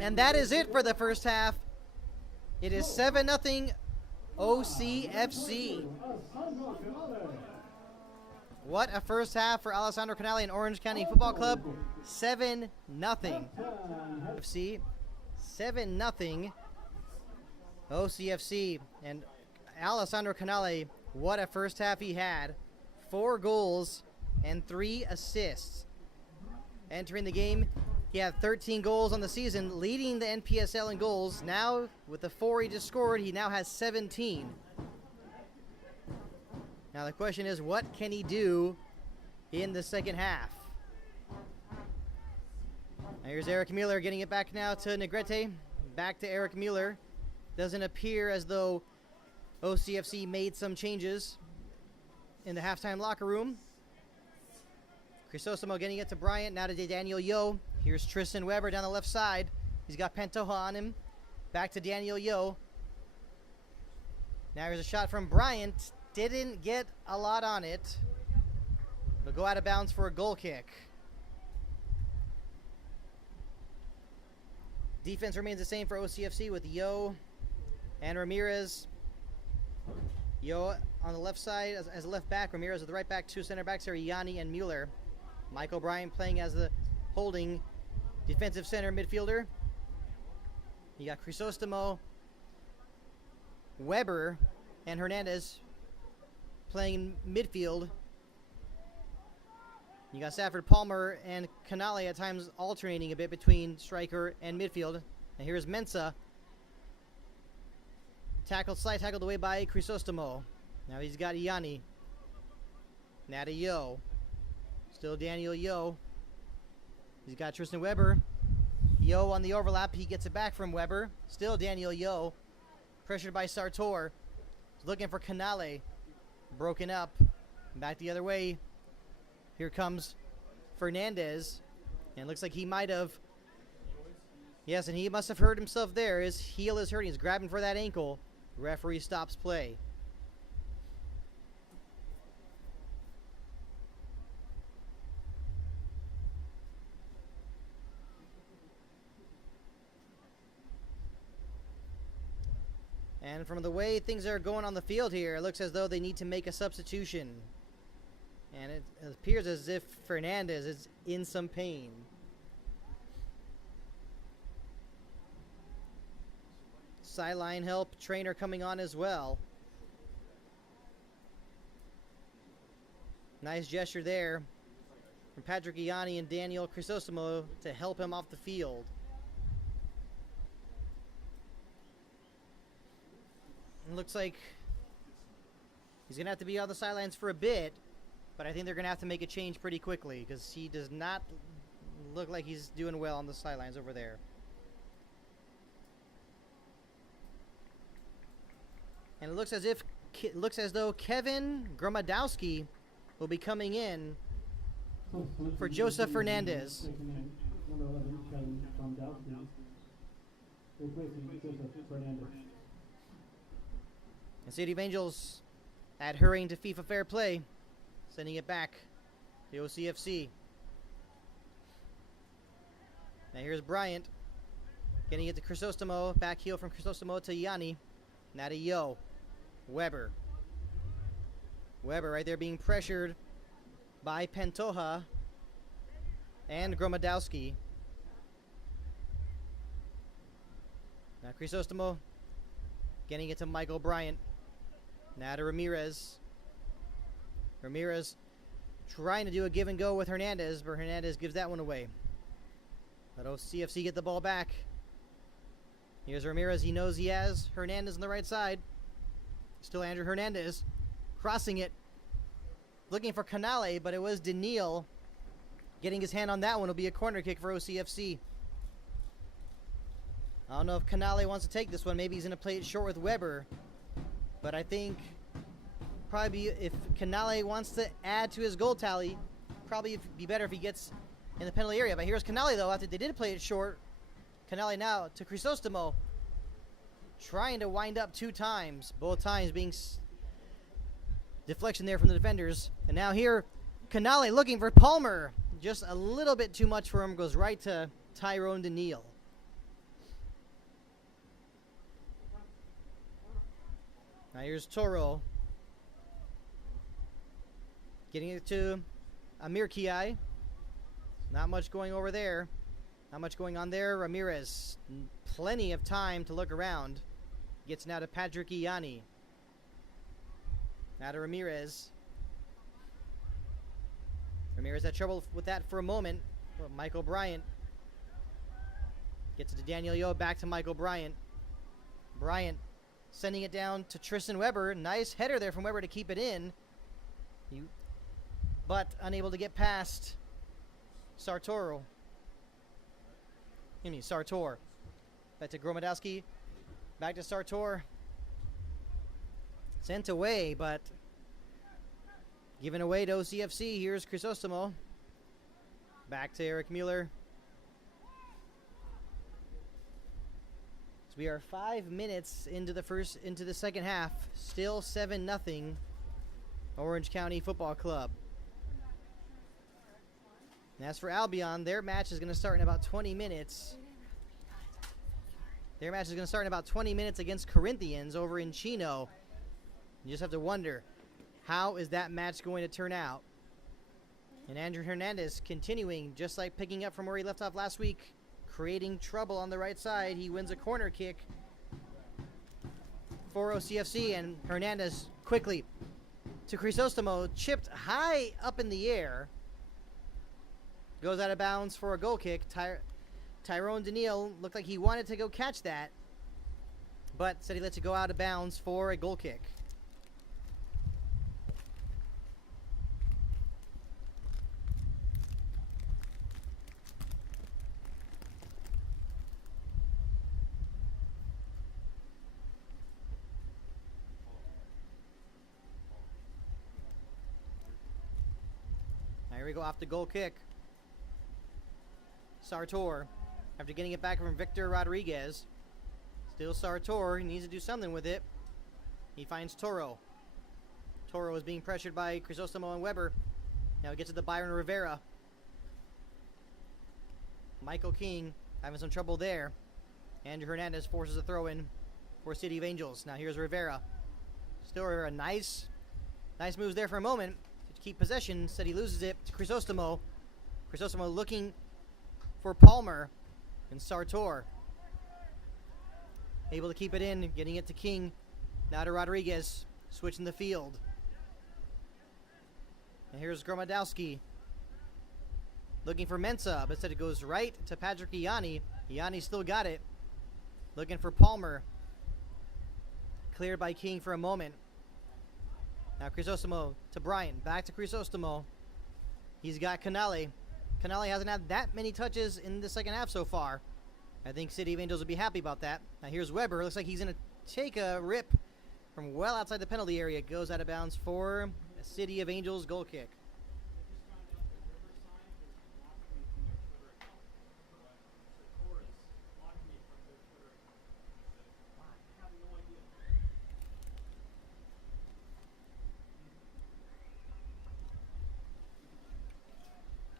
And that is it for the first half. It is 7-0 OCFC. What a first half for Alessandro Canale and Orange County Football Club. 7-0 FC. 7-0 OCFC. And Alessandro Canale, what a first half he had. 4 goals and 3 assists. Entering the game, he had 13 goals on the season, leading the NPSL in goals. Now, with the 4 he just scored, he now has 17. Now the question is, what can he do in the second half? Now here's Eric Mueller getting it back now to Negrete. Back to Eric Mueller. Doesn't appear as though OCFC made some changes in the halftime locker room. Crisostomo getting it to Bryant, now to Daniel Yo. Here's Tristan Weber down the left side. He's got Pantoja on him. Back to Daniel Yo. Now here's a shot from Bryant. Didn't get a lot on it. It'll go out of bounds for a goal kick. Defense remains the same for OCFC with Yo and Ramirez. Yo on the left side as a left back. Ramirez with the right back. 2 center backs are Yanni and Mueller. Michael Bryant playing as the holding defensive center midfielder. You got Crisostomo, Weber, and Hernandez playing in midfield. You got Stafford Palmer and Canale at times alternating a bit between striker and midfield. And here's Mensah. Slide tackled away by Crisostomo. Now he's got Yanni. Now to Yo. Still Daniel Yo. He's got Tristan Weber. Yo on the overlap. He gets it back from Weber. Still Daniel Yo. Pressured by Sartor. Looking for Canale. Broken up. Back the other way. Here comes Fernandez. And it looks like he might have. Yes, and he must have hurt himself there. His heel is hurting. He's grabbing for that ankle. Referee stops play. And from the way things are going on the field here, it looks as though they need to make a substitution. And it appears as if Fernandez is in some pain. Sideline help, trainer coming on as well. Nice gesture there from Patrick Ianni and Daniel Crisostomo to help him off the field. It looks like he's going to have to be on the sidelines for a bit, but I think they're going to have to make a change pretty quickly because he does not look like he's doing well on the sidelines over there. And it looks as though Kevin Gromadowski will be coming in for Joseph Fernandez. Number 11, Kevin Gromadowski, replacing Joseph Fernandez. And City of Angels adhering to FIFA Fair Play, sending it back to OCFC. Now here's Bryant getting it to Crisostomo, back heel from Crisostomo to Yanni. Now to Yo. Weber right there being pressured by Pantoja and Gromadowski. Now Crisostomo getting it to Michael Bryant. Now to Ramirez. Ramirez trying to do a give and go with Hernandez, but Hernandez gives that one away. Let OCFC get the ball back. Here's Ramirez. He knows he has Hernandez on the right side. Still Andrew Hernandez crossing it. Looking for Canale, but it was Daniil getting his hand on that one. It'll be a corner kick for OCFC. I don't know if Canale wants to take this one. Maybe he's going to play it short with Weber. But I think probably if Canale wants to add to his goal tally, probably it'd be better if he gets in the penalty area. But here's Canale, though, after they did play it short. Canale now to Crisostomo. Trying to wind up 2 times. Both times being deflection there from the defenders. And now here, Canale looking for Palmer. Just a little bit too much for him. Goes right to Tyrone Daniil. Now here's Toro. Getting it to Amir Kiai. Not much going over there. Not much going on there. Ramirez. Plenty of time to look around. Gets now to Patrick Ianni. Now to Ramirez. Ramirez had trouble with that for a moment. But Michael Bryant gets it to Daniel Yeo. Back to Michael Bryant. Bryant sending it down to Tristan Weber. Nice header there from Weber to keep it in. But unable to get past Sartor. Back to Gromadowski. Back to Sartor. Sent away, but given away to OCFC. Here's Crisostomo. Back to Eric Mueller. So we are 5 minutes into the second half. Still 7-0 Orange County Football Club. And as for Albion, their match is going to start in about 20 minutes. Their match is going to start in about 20 minutes against Corinthians over in Chino. You just have to wonder, how is that match going to turn out? And Andrew Hernandez continuing, just like picking up from where he left off last week, creating trouble on the right side. He wins a corner kick for OCFC, and Hernandez quickly to Crisostomo, chipped high up in the air. Goes out of bounds for a goal kick. Tyrone Daniil looked like he wanted to go catch that, but said he lets it go out of bounds for a goal kick. Here we go off the goal kick. Sartor, after getting it back from Victor Rodriguez. Still Sartor, he needs to do something with it. He finds Toro. Toro is being pressured by Crisostomo and Weber. Now he gets to the Byron Rivera. Michael King having some trouble there. Andrew Hernandez forces a throw in for City of Angels. Now here's Rivera. Still Rivera, nice moves there for a moment to keep possession. Said he loses it to Crisostomo. Crisostomo looking for Palmer, and Sartor able to keep it in, getting it to King. Now to Rodriguez, switching the field. And here's Gromadowski looking for Mensah, but instead it goes right to Patrick Ianni. Ianni still got it, looking for Palmer. Cleared by King for a moment. Now Crisostomo to Bryant, back to Crisostomo. He's got Canale. Canale hasn't had that many touches in the second half so far. I think City of Angels will be happy about that. Now here's Weber. Looks like he's going to take a rip from well outside the penalty area. Goes out of bounds for a City of Angels goal kick.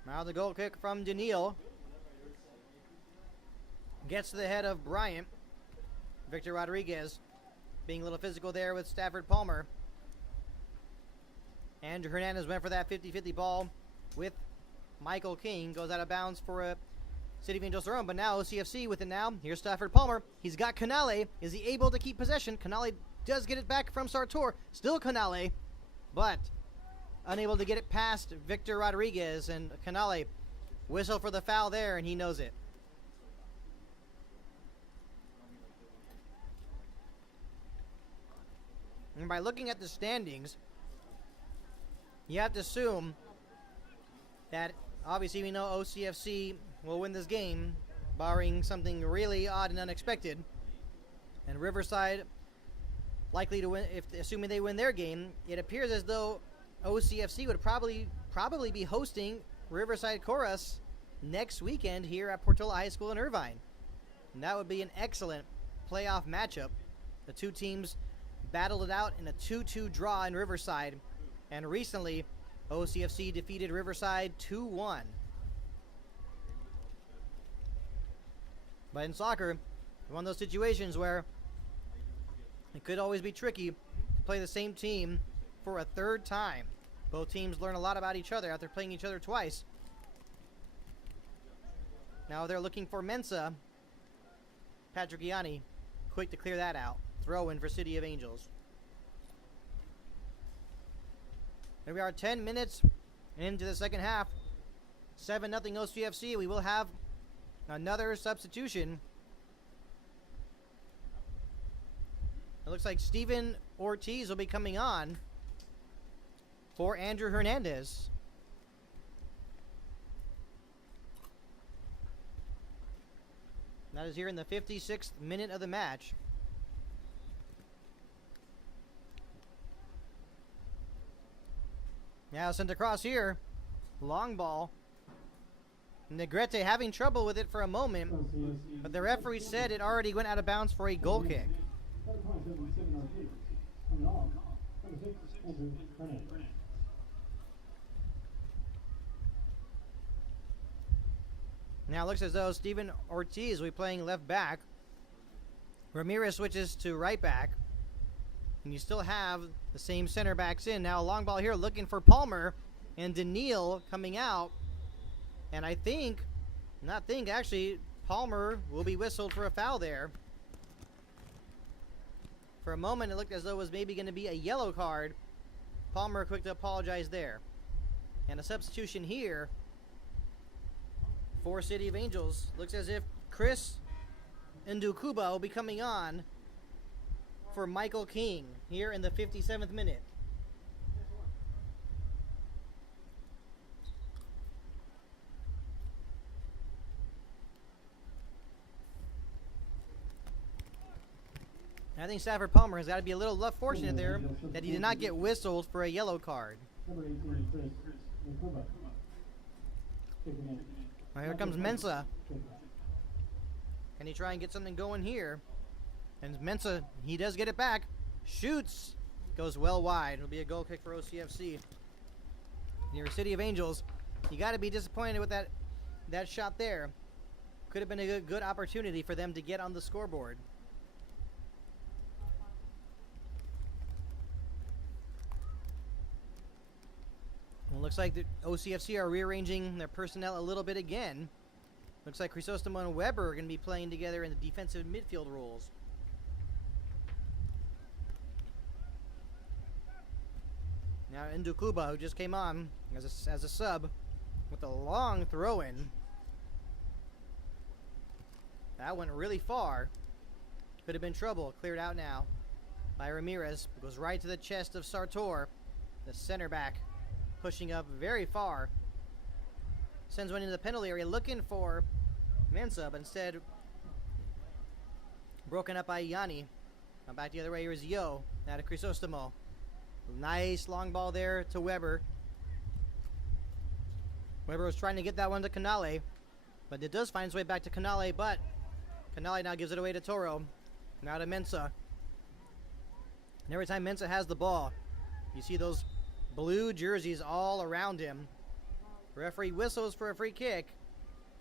Now the goal kick from Daniil. Gets to the head of Bryant. Victor Rodriguez being a little physical there with Stafford Palmer. Andrew Hernandez went for that 50-50 ball with Michael King. Goes out of bounds for a City of Angels their own, but now OCFC with it now. Here's Stafford Palmer. He's got Canale. Is he able to keep possession? Canale does get it back from Sartor. Still Canale, but unable to get it past Victor Rodriguez, and Canale whistle for the foul there, and he knows it. And by looking at the standings, you have to assume that obviously we know OCFC will win this game, barring something really odd and unexpected. And Riverside likely to win, assuming they win their game. It appears as though OCFC would probably be hosting Riverside Chorus next weekend here at Portola High School in Irvine. And that would be an excellent playoff matchup. The two teams battled it out in a 2-2 draw in Riverside. And recently, OCFC defeated Riverside 2-1. But in soccer, one of those situations where it could always be tricky to play the same team for a third time. Both teams learn a lot about each other after playing each other twice. Now they're looking for Mensa. Patrick Ianni, quick to clear that out. Throw in for City of Angels. Here we are 10 minutes into the second half. 7-0 OCFC. We will have another substitution. It looks like Steven Ortiz will be coming on for Andrew Hernandez. That is here in the 56th minute of the match. Now sent across here. Long ball. Negrete having trouble with it for a moment, but the referee said it already went out of bounds for a goal kick. Now it looks as though Steven Ortiz will be playing left back. Ramirez switches to right back. And you still have the same center backs in. Now a long ball here looking for Palmer. And Daniil coming out. And actually, Palmer will be whistled for a foul there. For a moment, it looked as though it was maybe going to be a yellow card. Palmer quick to apologize there. And a substitution here for City of Angels. Looks as if Chris Ndukuba will be coming on for Michael King here in the 57th minute. I think Stafford Palmer has got to be a little less fortunate there that he did not get whistled for a yellow card. Well, here comes Mensa. Can he try and get something going here? And Mensa, he does get it back. Shoots. Goes well wide. It'll be a goal kick for OCFC. Near City of Angels, you got to be disappointed with that shot there. Could have been a good opportunity for them to get on the scoreboard. Well, looks like the OCFC are rearranging their personnel a little bit again. Looks like Crisostomo and Weber are going to be playing together in the defensive midfield roles. Now Ndukuba, who just came on as a sub, with a long throw-in. That went really far. Could have been trouble. Cleared out now by Ramirez. It goes right to the chest of Sartor, the center back. Pushing up very far. Sends one into the penalty area looking for Mensa, but instead broken up by Ianni. Now back the other way, here's Yo. Now to Crisostomo. Nice long ball there to Weber. Weber was trying to get that one to Canale, but it does find its way back to Canale, but Canale now gives it away to Toro. Now to Mensa. And every time Mensa has the ball, you see those blue jerseys all around him. Referee whistles for a free kick.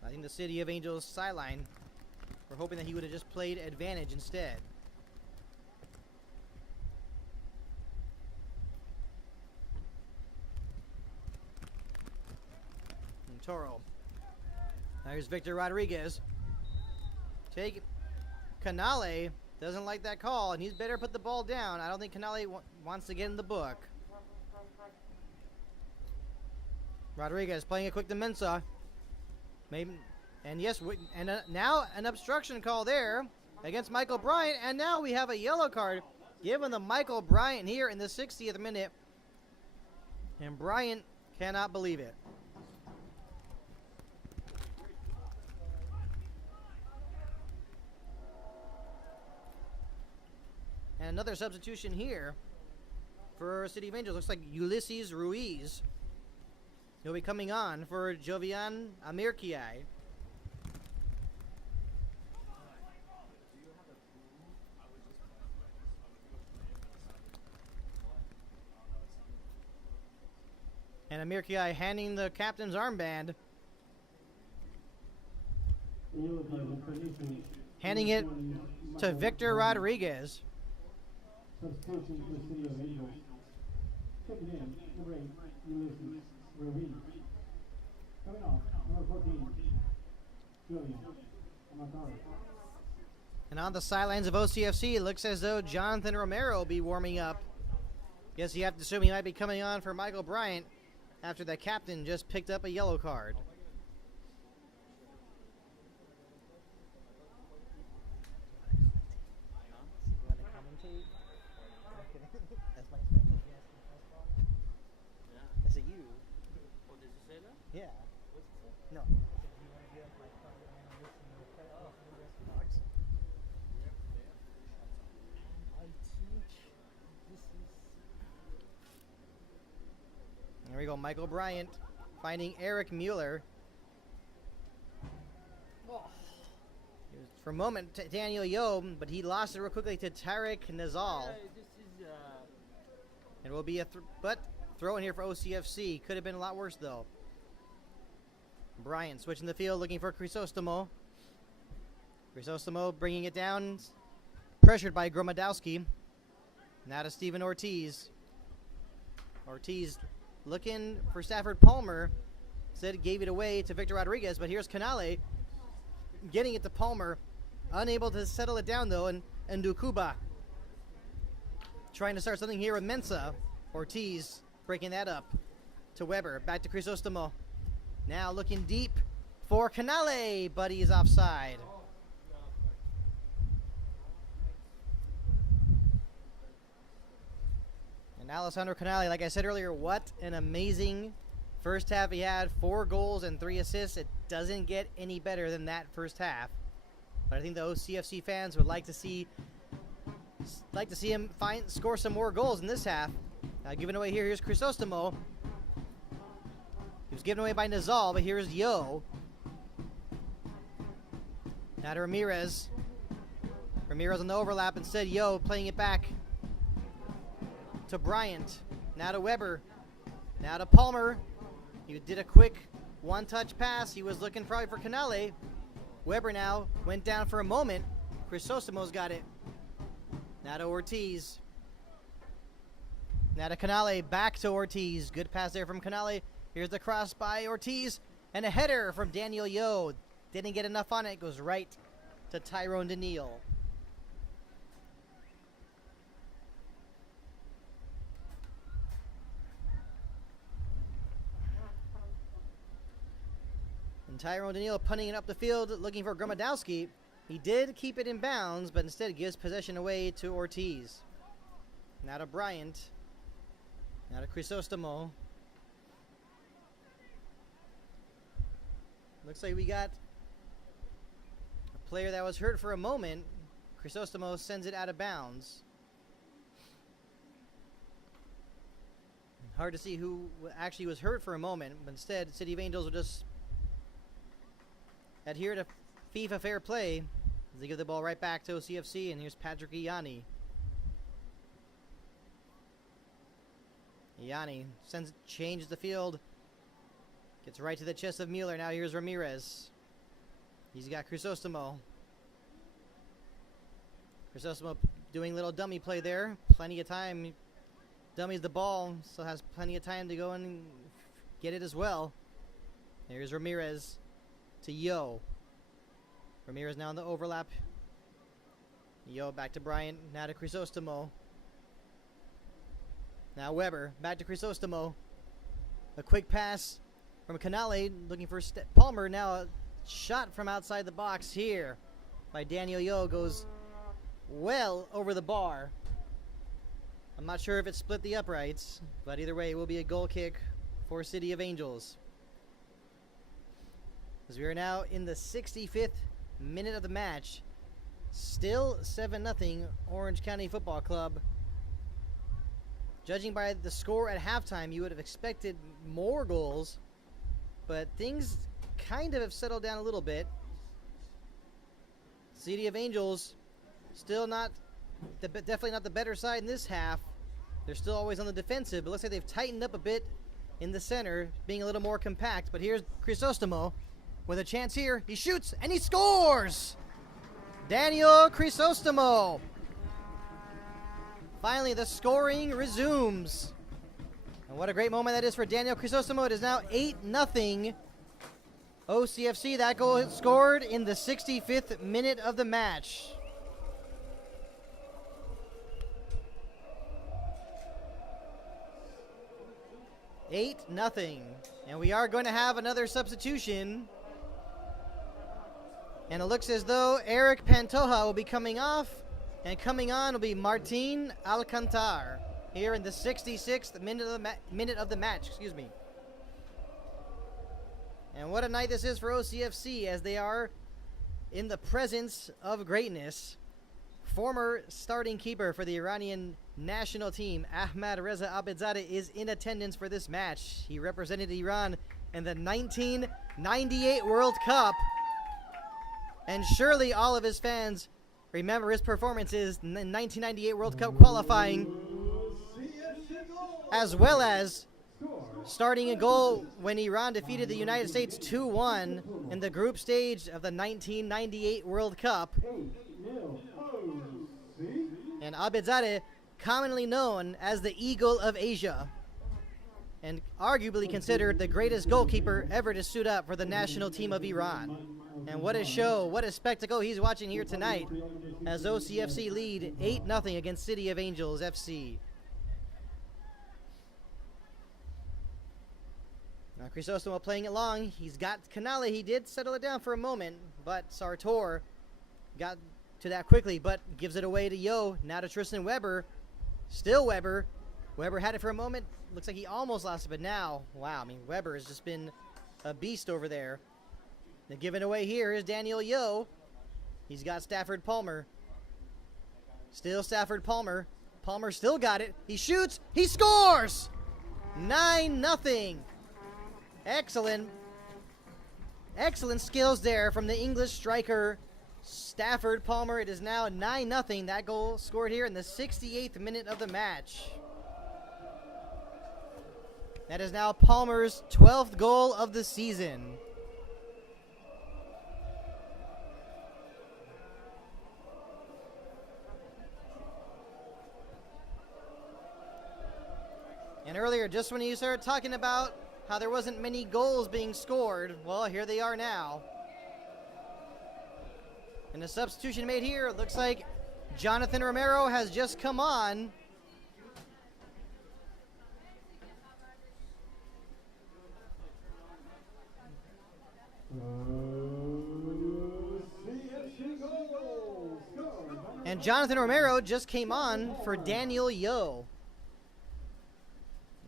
I think the City of Angels sideline. We're hoping that he would have just played advantage instead. And Toro. Now here's Victor Rodriguez. Take Canale. Doesn't like that call, and he's better put the ball down. I don't think Canale wants to get in the book. Rodriguez playing it quick to Mensa. Maybe, and yes, now an obstruction call there against Michael Bryant, and now we have a yellow card given to Michael Bryant here in the 60th minute. And Bryant cannot believe it. And another substitution here for City of Angels. Looks like Ulysses Ruiz. He'll be coming on for Jovian Amirkiai. And Amir Kiai handing the captain's armband. Handing it to Victor Rodriguez. Substitution for the City of Angels. Checking in, number 8, Ulysses Ruiz. Coming off, number 14, Julian Amataro. And on the sidelines of OCFC, it looks as though Jonathan Romero will be warming up. Guess you have to assume he might be coming on for Michael Bryant after the captain just picked up a yellow card. Is it you? Oh, did you say that? Yeah. What's it say? No. There we go, Michael Bryant finding Eric Mueller. It was for a moment Daniel Yo, but he lost it real quickly to Tarek Nazal. This is It will be a throw in here for OCFC. Could have been a lot worse though. Bryant switching the field, looking for Chrysostomo. Chrysostomo bringing it down, pressured by Gromadowski. Now to Steven Ortiz. Ortiz looking for Stafford Palmer. Instead gave it away to Victor Rodriguez, but here's Canale getting it to Palmer. Unable to settle it down though, and Dukuba trying to start something here with Mensa. Ortiz breaking that up to Weber. Back to Chrysostomo. Now looking deep for Canale, but he is offside. And Alessandro Canale, like I said earlier, what an amazing first half he had. 4 goals and 3 assists. It doesn't get any better than that first half. But I think the OCFC fans would like to see him score some more goals in this half. Given away here, here's Chrysostomo. He was given away by Nazal, but here's Yo. Now to Ramirez. Ramirez on the overlap. Instead, Yo playing it back to Bryant. Now to Weber. Now to Palmer. He did a quick one-touch pass. He was looking probably for Canale. Weber now went down for a moment. Chrysostomo's got it. Now to Ortiz. Now to Canale. Back to Ortiz. Good pass there from Canale. Here's the cross by Ortiz. And a header from Daniel Yo. Didn't get enough on it. Goes right to Tyrone Daniil. And Tyrone Daniil punting it up the field, looking for Gromadowski. He did keep it in bounds, but instead gives possession away to Ortiz. Now to Bryant. Now to Chrysostomo. Looks like we got a player that was hurt for a moment. Chrysostomo sends it out of bounds. Hard to see who actually was hurt for a moment, but instead, City of Angels will just adhere to FIFA fair play as they give the ball right back to OCFC, and here's Patrick Ianni. Ianni changes the field. Gets right to the chest of Mueller. Now here's Ramirez. He's got Chrysostomo. Chrysostomo doing a little dummy play there. Plenty of time. Dummies the ball. Still has plenty of time to go and get it as well. Here's Ramirez to Yo. Ramirez now in the overlap. Yo back to Bryant. Now to Chrysostomo. Now Weber. Back to Chrysostomo. A quick pass from Canale, looking for Palmer. Now a shot from outside the box here by Daniel Yo goes well over the bar. I'm not sure if it split the uprights, but either way, it will be a goal kick for City of Angels. As we are now in the 65th minute of the match, still 7-0 Orange County Football Club. Judging by the score at halftime, you would have expected more goals, but things kind of have settled down a little bit. City of Angels still definitely not the better side in this half. They're still always on the defensive, but looks like they've tightened up a bit in the center, being a little more compact. But here's Crisostomo with a chance here. He shoots and he scores! Daniel Crisostomo. Finally, the scoring resumes. And what a great moment that is for Daniel Crisostomo. It is now 8-0 OCFC. That goal scored in the 65th minute of the match. Eight nothing, and we are going to have another substitution. And it looks as though Eric Pantoja will be coming off, and coming on will be Martin Alcantar here in the 66th minute of the match. Excuse me. And what a night this is for OCFC, as they are in the presence of greatness. Former starting keeper for the Iranian national team, Ahmad Reza Abidzadeh, is in attendance for this match. He represented Iran in the 1998 World Cup. And surely all of his fans remember his performances in the 1998 World Cup qualifying, as well as starting a goal when Iran defeated the United States 2-1 in the group stage of the 1998 World Cup. And Abidzadeh, commonly known as the Eagle of Asia, and arguably considered the greatest goalkeeper ever to suit up for the national team of Iran. And what a show, what a spectacle he's watching here tonight as OCFC lead 8-0 against City of Angels FC. Now Crisostomo playing it long. He's got Canale. He did settle it down for a moment, but Sartor got to that quickly, but gives it away to Yo. Now to Tristan Weber. Still Weber. Weber had it for a moment. Looks like he almost lost it, but now, wow, I mean, Weber has just been a beast over there. They're giving away here is Daniel Yo. He's got Stafford Palmer. Still Stafford Palmer. Palmer still got it. He shoots. He scores! 9-0. Excellent. Excellent skills there from the English striker, Stafford Palmer. It is now 9-0. That goal scored here in the 68th minute of the match. That is now Palmer's 12th goal of the season. And earlier, just when you started talking about how there wasn't many goals being scored, well, here they are now. And the substitution made here, it looks like Jonathan Romero has just come on. And Jonathan Romero just came on for Daniel Yo.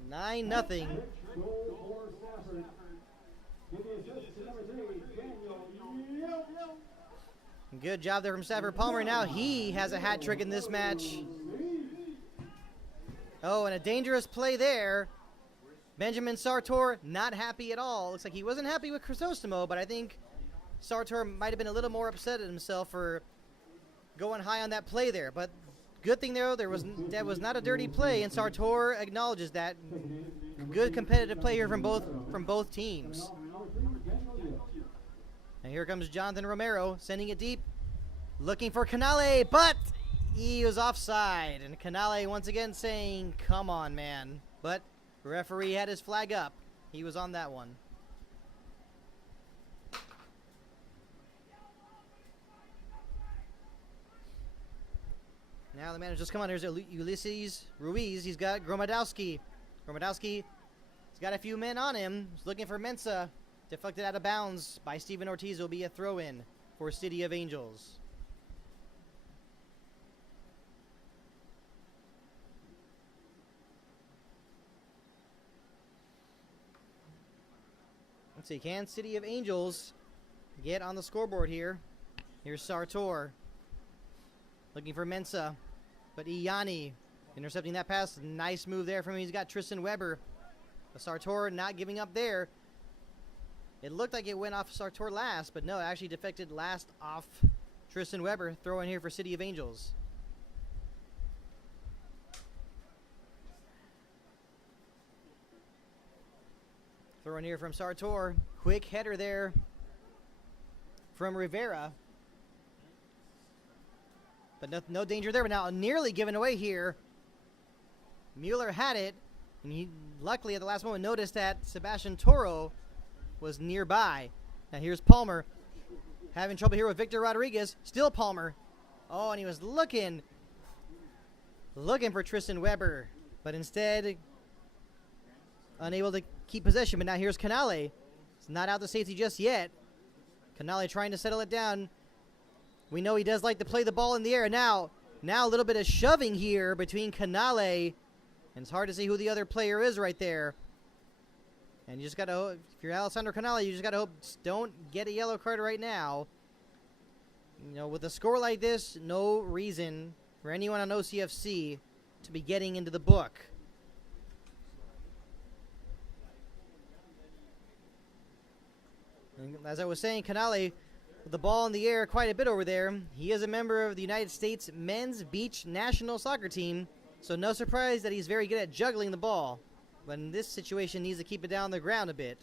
9-0. Good job there from Stafford Palmer. Now he has a hat trick in this match. Oh, and a dangerous play there. Benjamin Sartor not happy at all. Looks like he wasn't happy with Crisostomo, but I think Sartor might have been a little more upset at himself for going high on that play there. But good thing there, that was not a dirty play, and Sartor acknowledges that. Good competitive play here from both teams. And here comes Jonathan Romero sending it deep, looking for Canale, but he was offside. And Canale once again saying, "Come on, man!" But the referee had his flag up. He was on that one. Now the man has just come on. There's Ulysses Ruiz. He's got Gromadowski. Gromadowski, he's got a few men on him. He's looking for Mensah. Deflected out of bounds by Steven Ortiz. Will be a throw-in for City of Angels. Let's see, can City of Angels get on the scoreboard here? Here's Sartor. Looking for Mensah. But Iyani intercepting that pass. Nice move there from him. He's got Tristan Weber. But Sartor not giving up there. It looked like it went off Sartor last, but no, it actually defected last off Tristan Weber. Throw in here for City of Angels. Throw in here from Sartor. Quick header there from Rivera. But no danger there. But now nearly given away here. Mueller had it. And he luckily at the last moment noticed that Sebastian Toro was nearby. Now here's Palmer. Having trouble here with Victor Rodriguez. Still Palmer. Oh, and he was looking for Tristan Weber. But instead, unable to keep possession. But now here's Canale. It's not out to safety just yet. Canale trying to settle it down. We know he does like to play the ball in the air. Now a little bit of shoving here between Canale. And it's hard to see who the other player is right there. And you just got to hope, if you're Alessandro Canale, you just got to hope don't get a yellow card right now. You know, with a score like this, no reason for anyone on OCFC to be getting into the book. And as I was saying, Canale with the ball in the air quite a bit over there. He is a member of the United States men's beach national soccer team, so no surprise that he's very good at juggling the ball. But in this situation, needs to keep it down on the ground a bit.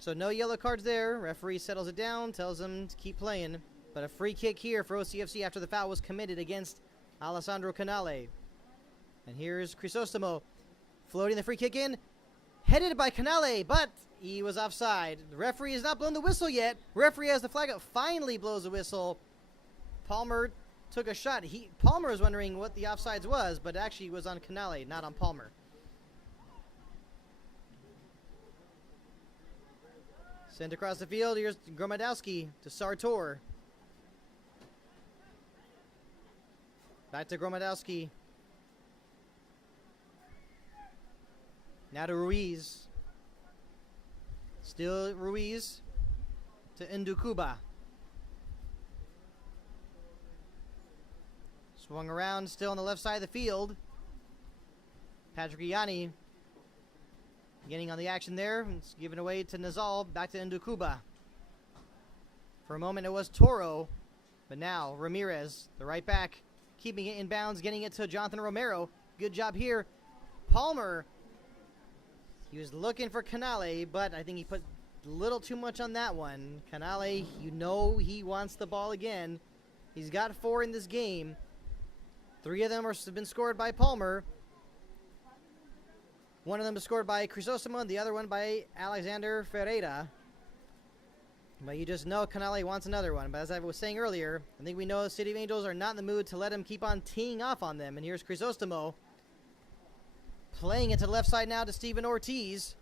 So no yellow cards there. Referee settles it down, tells him to keep playing. But a free kick here for OCFC after the foul was committed against Alessandro Canale. And here's Crisostomo floating the free kick in. Headed by Canale, but he was offside. The referee has not blown the whistle yet. Referee has the flag up, finally blows the whistle. Palmer took a shot. Palmer was wondering what the offsides was, but actually it was on Canale, not on Palmer. Sent across the field. Here's Gromadowski to Sartor. Back to Gromadowski. Now to Ruiz. Still Ruiz to Ndukuba. Swung around, still on the left side of the field. Patrick Ianni getting on the action there. It's given away to Nazal. Back to Ndukuba. For a moment it was Toro. But now Ramirez, the right back, keeping it in bounds, getting it to Jonathan Romero. Good job here. Palmer, he was looking for Canale, but I think he put a little too much on that one. Canale, you know he wants the ball again. He's got 4 in this game. 3 of them have been scored by Palmer. 1 of them is scored by Crisostomo, and the other one by Alexander Ferreira. But you just know Canale wants another one. But as I was saying earlier, I think we know the City of Angels are not in the mood to let him keep on teeing off on them. And here's Crisostomo playing it to the left side now to Steven Ortiz.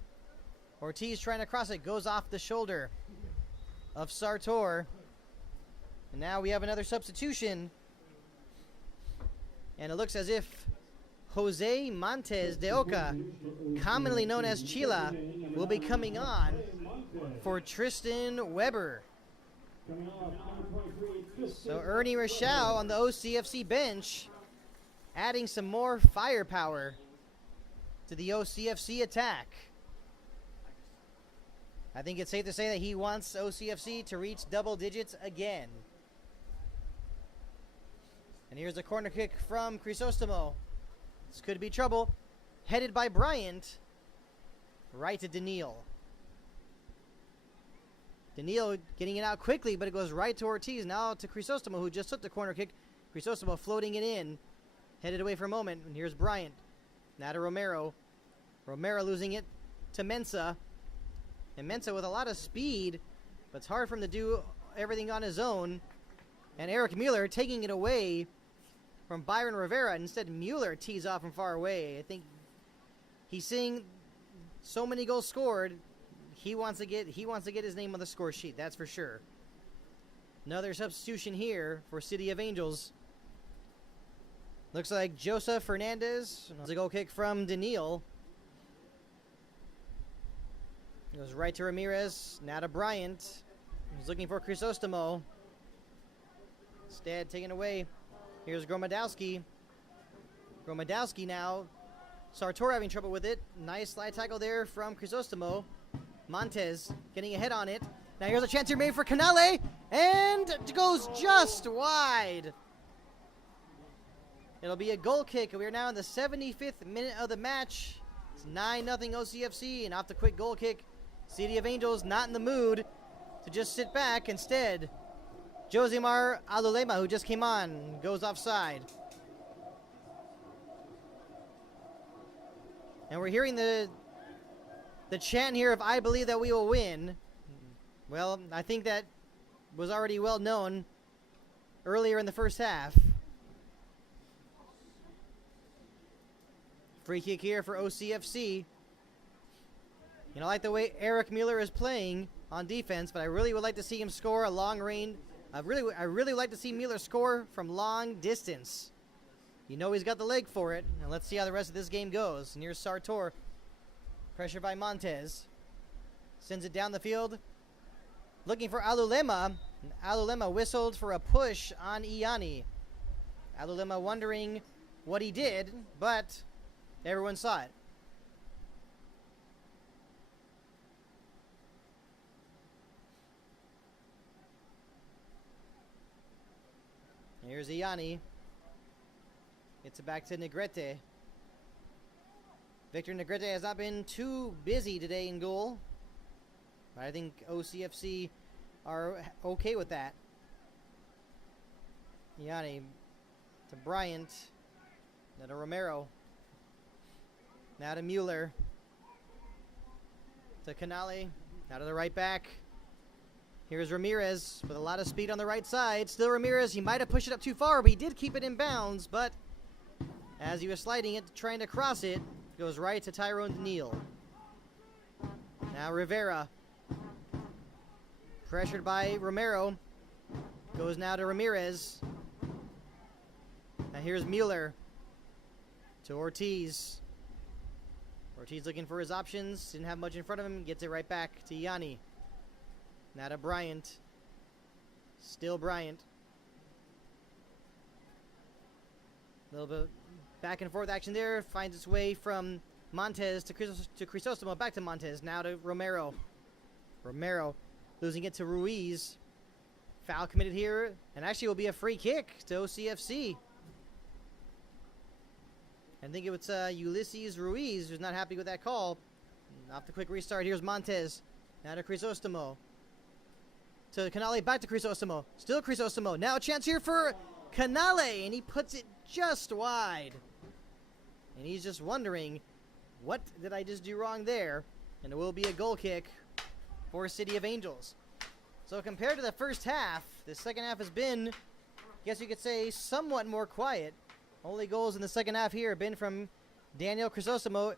Ortiz trying to cross it, goes off the shoulder of Sartor. And now we have another substitution. And it looks as if Jose Montes de Oca, commonly known as Chila, will be coming on for Tristan Weber. So Ernie Rochelle on the OCFC bench, adding some more firepower to the OCFC attack. I think it's safe to say that he wants OCFC to reach double digits again. And here's a corner kick from Crisostomo. This could be trouble. Headed by Bryant. Right to Daniil. Daniil getting it out quickly, but it goes right to Ortiz. Now to Crisostomo, who just took the corner kick. Crisostomo floating it in. Headed away for a moment. And here's Bryant. Now to Romero. Romero losing it to Mensah. And Mensah with a lot of speed, but it's hard for him to do everything on his own. And Eric Mueller taking it away from Byron Rivera. Instead, Mueller tees off from far away. I think he's seeing so many goals scored. He wants to get his name on the score sheet. That's for sure. Another substitution here for City of Angels. Looks like Joseph Fernandez. It's a goal kick from Daniil. Goes right to Ramirez. Now to Bryant. He's looking for Crisostomo. Instead, taken away. Here's Gromadowski. Gromadowski now. Sartor having trouble with it. Nice slide tackle there from Crisostomo. Montes getting a hit on it. Now here's a chance here made for Canale. And it goes just wide. It'll be a goal kick. We are now in the 75th minute of the match. It's 9-0 OCFC, and off the quick goal kick, City of Angels not in the mood to just sit back. Instead, Josimar Alulema, who just came on, goes offside. And we're hearing the chant here of "I believe that we will win." Well, I think that was already well known earlier in the first half. Free kick here for OCFC. You know, I like the way Eric Mueller is playing on defense, but I really would like to see him score a long range. I really would like to see Mueller score from long distance. You know he's got the leg for it. And let's see how the rest of this game goes. And here's Sartor. Pressure by Montez. Sends it down the field. Looking for Alulema. And Alulema whistled for a push on Iani. Alulema wondering what he did, but everyone saw it. Here's Iani. It's back to Negrete. Victor Negrete has not been too busy today in goal, but I think OCFC are okay with that. Iani to Bryant. Now to Romero. Now to Mueller. To Canale. Now to the right back. Here's Ramirez with a lot of speed on the right side. Still Ramirez. He might have pushed it up too far, but he did keep it in bounds. But as he was sliding it, trying to cross it, goes right to Tyrone Daniil. Now Rivera. Pressured by Romero. Goes now to Ramirez. Now here's Mueller. To Ortiz. Ortiz looking for his options. Didn't have much in front of him. Gets it right back to Yanni. Now to Bryant. Still Bryant. A little bit back and forth action there. Finds its way from Montez to Crisostomo. Back to Montez. Now to Romero. Romero losing it to Ruiz. Foul committed here. And actually will be a free kick to OCFC. I think it was Ulysses Ruiz who's not happy with that call. Off the quick restart. Here's Montez. Now to Crisostomo. To Canale, back to Crisostomo. Still Crisostomo. Now a chance here for Canale, and he puts it just wide. And he's just wondering, what did I just do wrong there? And it will be a goal kick for City of Angels. So compared to the first half, the second half has been, I guess you could say, somewhat more quiet. Only goals in the second half here have been from Daniel Crisostomo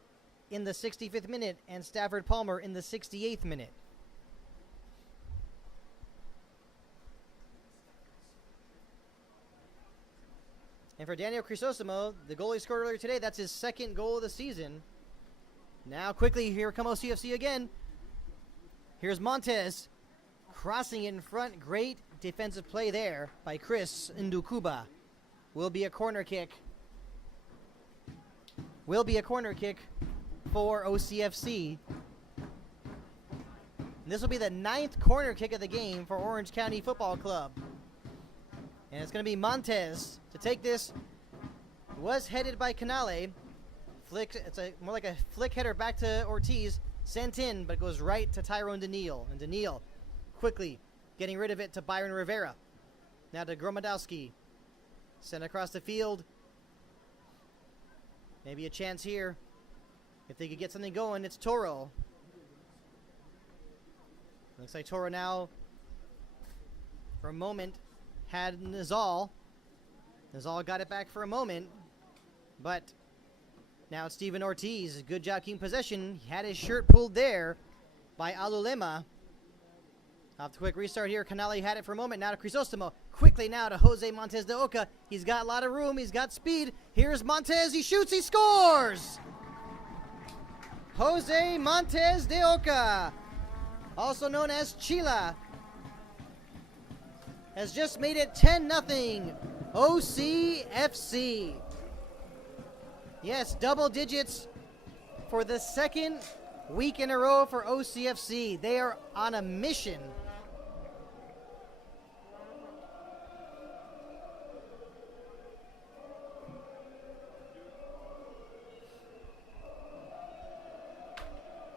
in the 65th minute and Stafford Palmer in the 68th minute. And for Daniel Crisostomo, the goal he scored earlier today, that's his second goal of the season. Now quickly, here come OCFC again. Here's Montez crossing in front. Great defensive play there by Chris Ndukuba. Will be a corner kick. Will be a corner kick for OCFC. And this will be the 9th corner kick of the game for Orange County Football Club. And it's going to be Montez to take this. Was headed by Canale. It's more like a flick header back to Ortiz. Sent in, but goes right to Tyrone Daniil. And Daniil quickly getting rid of it to Byron Rivera. Now to Gromadowski. Sent across the field. Maybe a chance here. If they could get something going, it's Toro. Looks like Toro now, for a moment, had Nizal. Nizal got it back for a moment, but now it's Steven Ortiz. Good job keeping possession. He had his shirt pulled there by Alulema. Off the quick restart here. Canale had it for a moment. Now to Crisostomo. Quickly now to Jose Montez de Oca. He's got a lot of room. He's got speed. Here's Montez. He shoots. He scores! Jose Montez de Oca, also known as Chila, has just made it 10-0 OCFC. Yes, double digits for the second week in a row for OCFC. They are on a mission.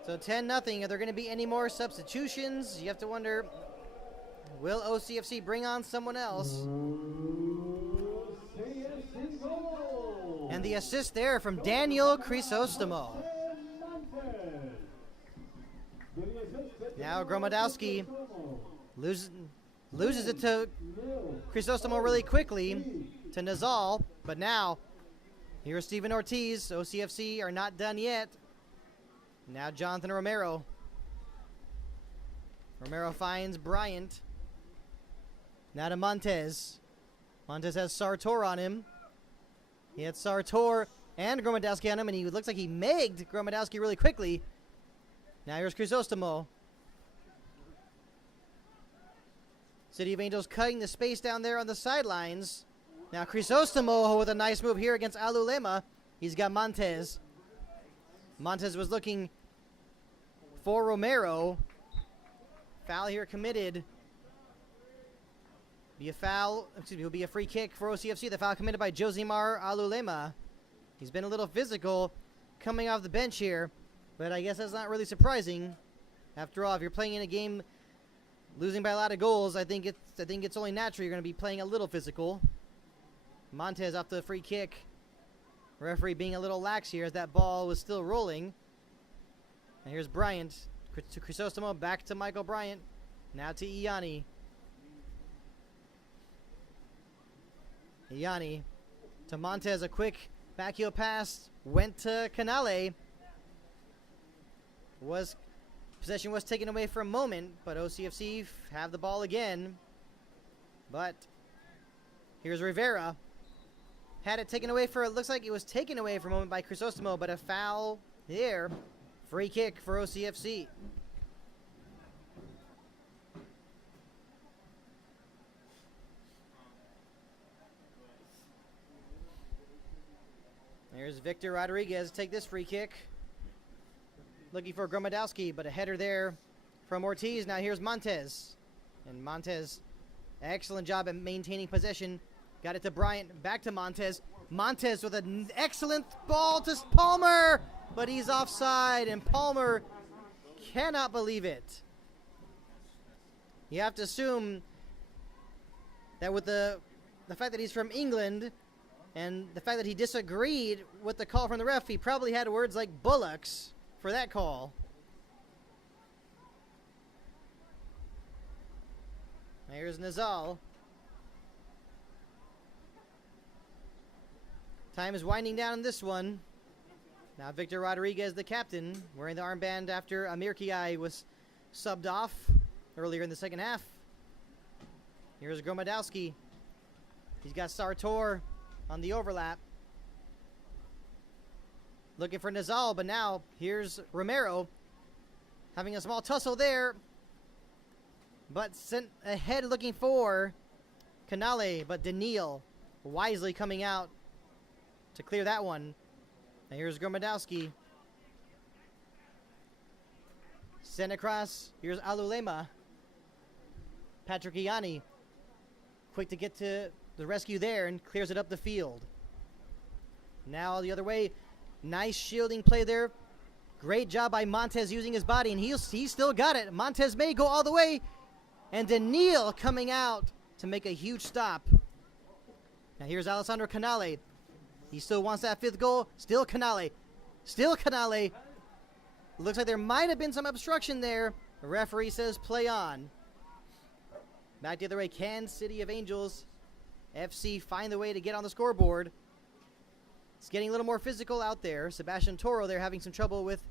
So 10-0. Are there going to be any more substitutions? You have to wonder, will OCFC bring on someone else? And the assist there from Daniel Crisostomo. Now Gromadowski loses it to Crisostomo really quickly to Nazal, but now here's Steven Ortiz. OCFC are not done yet. Now Jonathan Romero. Romero finds Bryant. Now to Montez. Montez has Sartor on him. He had Sartor and Gromadowski on him, and he looks like he megged Gromadowski really quickly. Now here's Crisostomo. City of Angels cutting the space down there on the sidelines. Now Crisostomo with a nice move here against Alulema. He's got Montez. Montez was looking for Romero. Foul here committed. Be a foul, excuse me, will be a free kick for OCFC. The foul committed by Josimar Alulema. He's been a little physical coming off the bench here, but I guess that's not really surprising. After all, if you're playing in a game losing by a lot of goals, I think it's only natural you're going to be playing a little physical. Montez off the free kick. Referee being a little lax here as that ball was still rolling. And here's Bryant to Crisostomo, back to Michael Bryant. Now to Iani. Iani to Montez, a quick backheel pass, went to Canale. Possession was taken away for a moment, but OCFC have the ball again. But here's Rivera. Had it taken away for, it looks like it was taken away for a moment by Crisostomo, but a foul there. Free kick for OCFC. There's Victor Rodriguez take this free kick. Looking for Gromadowski, but a header there from Ortiz. Now here's Montez. And Montez, excellent job at maintaining possession. Got it to Bryant, back to Montez. Montez with an excellent ball to Palmer, but he's offside, and Palmer cannot believe it. You have to assume that with the fact that he's from England and the fact that he disagreed with the call from the ref, he probably had words like bullocks for that call. Here's Nazal. Time is winding down in this one. Now Victor Rodriguez, the captain, wearing the armband after Amir Kiai was subbed off earlier in the second half. Here's Gromadowski. He's got Sartor on the overlap. Looking for Nazal, but now here's Romero having a small tussle there, but sent ahead looking for Canale, but Daniil wisely coming out to clear that one. And here's Gromadowski. Sent across. Here's Alulema. Patrick Iani quick to get to the rescue there and clears it up the field. Now the other way. Nice shielding play there. Great job by Montez using his body, and he's still got it. Montez may go all the way. And Daniil coming out to make a huge stop. Now here's Alessandro Canale. He still wants that fifth goal. Still Canale. Still Canale. Looks like there might have been some obstruction there. The referee says play on. Back the other way. Can City of Angels FC find the way to get on the scoreboard? It's getting a little more physical out there. Sebastian Toro there having some trouble with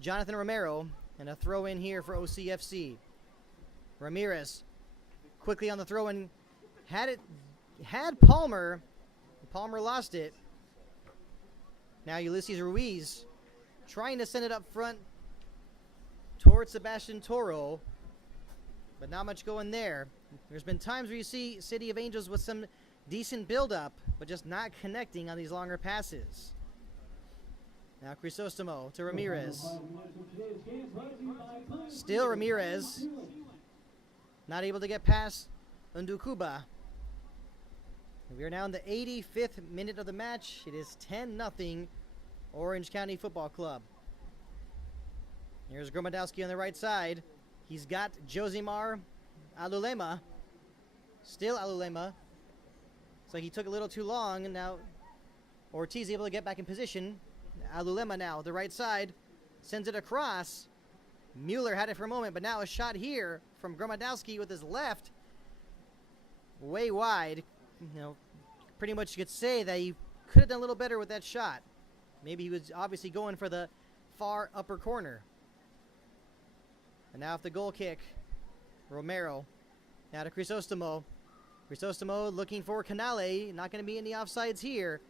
Jonathan Romero. And a throw in here for OCFC. Ramirez quickly on the throw in. Had Palmer. Palmer lost it. Now Ulysses Ruiz trying to send it up front towards Sebastian Toro. But not much going there. There's been times where you see City of Angels with some decent build-up, but just not connecting on these longer passes. Now Crisostomo to Ramirez. Still Ramirez. Not able to get past Undukuba. We are now in the 85th minute of the match. It is 10-0 Orange County Football Club. Here's Gromodowski on the right side. He's got Josimar Alulema. Still Alulema. So he took a little too long, and now Ortiz able to get back in position. Alulema now, the right side, sends it across. Mueller had it for a moment, but now a shot here from Gromodowski with his left. Way wide. You know, pretty much you could say that he could have done a little better with that shot. Maybe he was obviously going for the far upper corner. And now with the goal kick, Romero. Now to Crisostomo. Crisostomo looking for Canale. Not going to be any offsides here.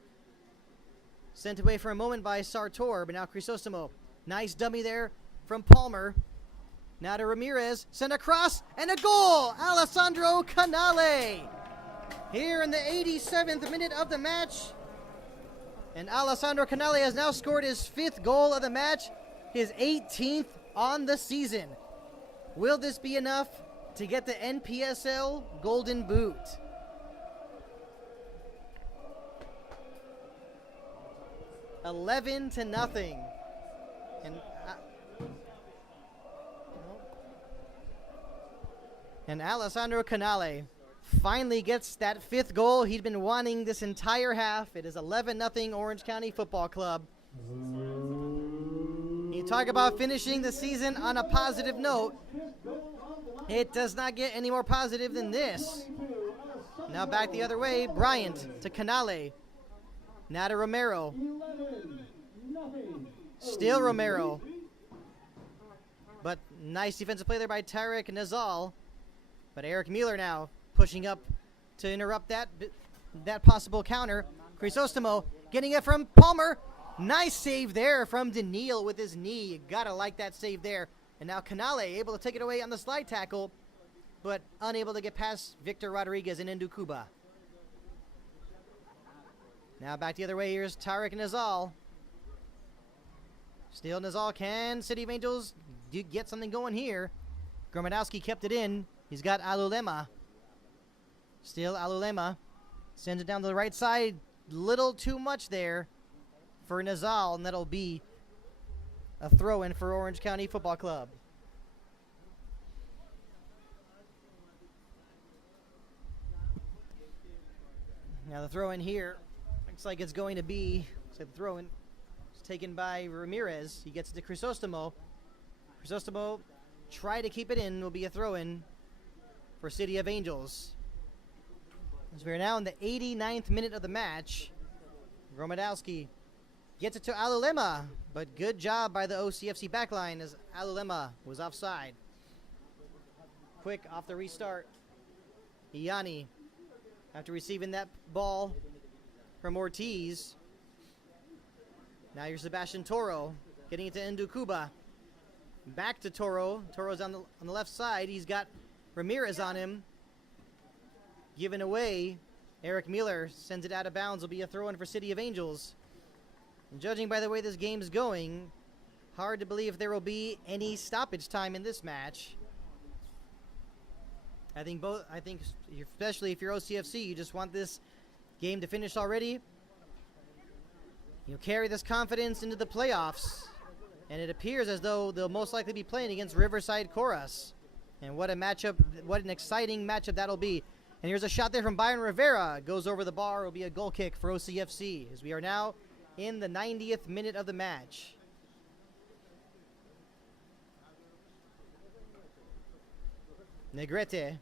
Sent away for a moment by Sartor, but now Crisostomo. Nice dummy there from Palmer. Now to Ramirez. Sent across, and a goal! Alessandro Canale! Here in the 87th minute of the match. And Alessandro Canale has now scored his 5th goal of the match, his 18th on the season. Will this be enough to get the NPSL Golden Boot? $11-0. And Alessandro Canale finally gets that 5th goal he'd been wanting this entire half. It is 11-0 Orange County Football Club. You talk about finishing the season on a positive note. It does not get any more positive than this. Now back the other way, Bryant to Canale. Now to Romero. Still Romero. But nice defensive play there by Tarek Nazal. But Eric Mueller now pushing up to interrupt that possible counter. Crisostomo getting it from Palmer. Nice save there from Daniil with his knee. You gotta like that save there. And now Canale able to take it away on the slide tackle, but unable to get past Victor Rodriguez and Ndukuba. Now back the other way, here's Tarek Nazal. Still Nazal, can City of Angels get something going here? Gromodowski kept it in. He's got Alulema. Still Alulema. Sends it down to the right side. Little too much there for Nazal, and that'll be a throw-in for Orange County Football Club. Now the throw-in here looks like it's going to be, the throw-in is taken by Ramirez. He gets it to Crisostomo. Crisostomo try to keep it in. Will be a throw-in for City of Angels. As we are now in the 89th minute of the match. Gromodowski gets it to Alulema, but good job by the OCFC backline as Alulema was offside. Quick off the restart. Iani, after receiving that ball from Ortiz. Now here's Sebastian Toro getting it to Ndukuba. Back to Toro. Toro's on the left side. He's got Ramirez on him. Given away. Eric Mueller sends it out of bounds. Will be a throw-in for City of Angels. And judging by the way this game's going, hard to believe there will be any stoppage time in this match. I think especially if you're OCFC, you just want this game to finish already. Carry this confidence into the playoffs. And it appears as though they'll most likely be playing against Riverside Chorus. And what a matchup, what an exciting matchup that'll be. And here's a shot there from Byron Rivera. Goes over the bar. Will be a goal kick for OCFC as we are now in the 90th minute of the match. Negrete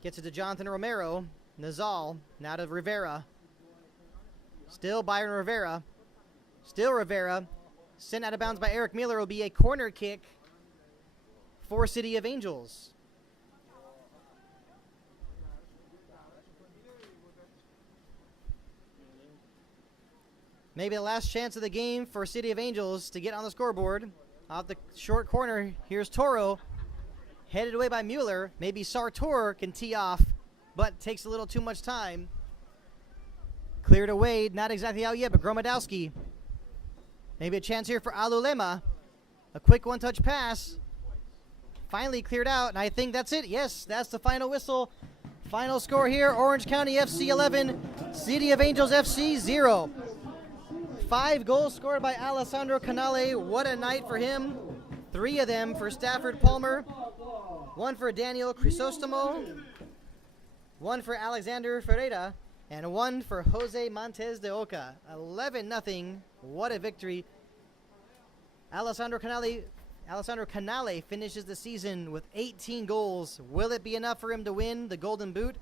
gets it to Jonathan Romero. Nazal, now to Rivera. Still Byron Rivera. Still Rivera. Sent out of bounds by Eric Mueller. Will be a corner kick for City of Angels. Maybe the last chance of the game for City of Angels to get on the scoreboard. Off the short corner, here's Toro. Headed away by Mueller. Maybe Sartor can tee off, but takes a little too much time. Cleared away, not exactly out yet, but Gromodowski. Maybe a chance here for Alulema. A quick one-touch pass. Finally cleared out, and I think that's it. Yes, that's the final whistle. Final score here, Orange County FC 11, City of Angels FC 0. 5 goals scored by Alessandro Canale. What a night for him. 3 of them for Stafford Palmer. 1 for Daniel Crisostomo. 1 for Alexander Ferreira. And 1 for Jose Montes de Oca. 11-0. What a victory. Alessandro Canale finishes the season with 18 goals. Will it be enough for him to win the Golden Boot?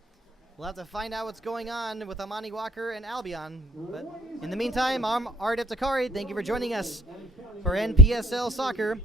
We'll have to find out what's going on with Amani Walker and Albion. But in the meantime, I'm Art Eptikari. Thank you for joining us for NPSL Soccer.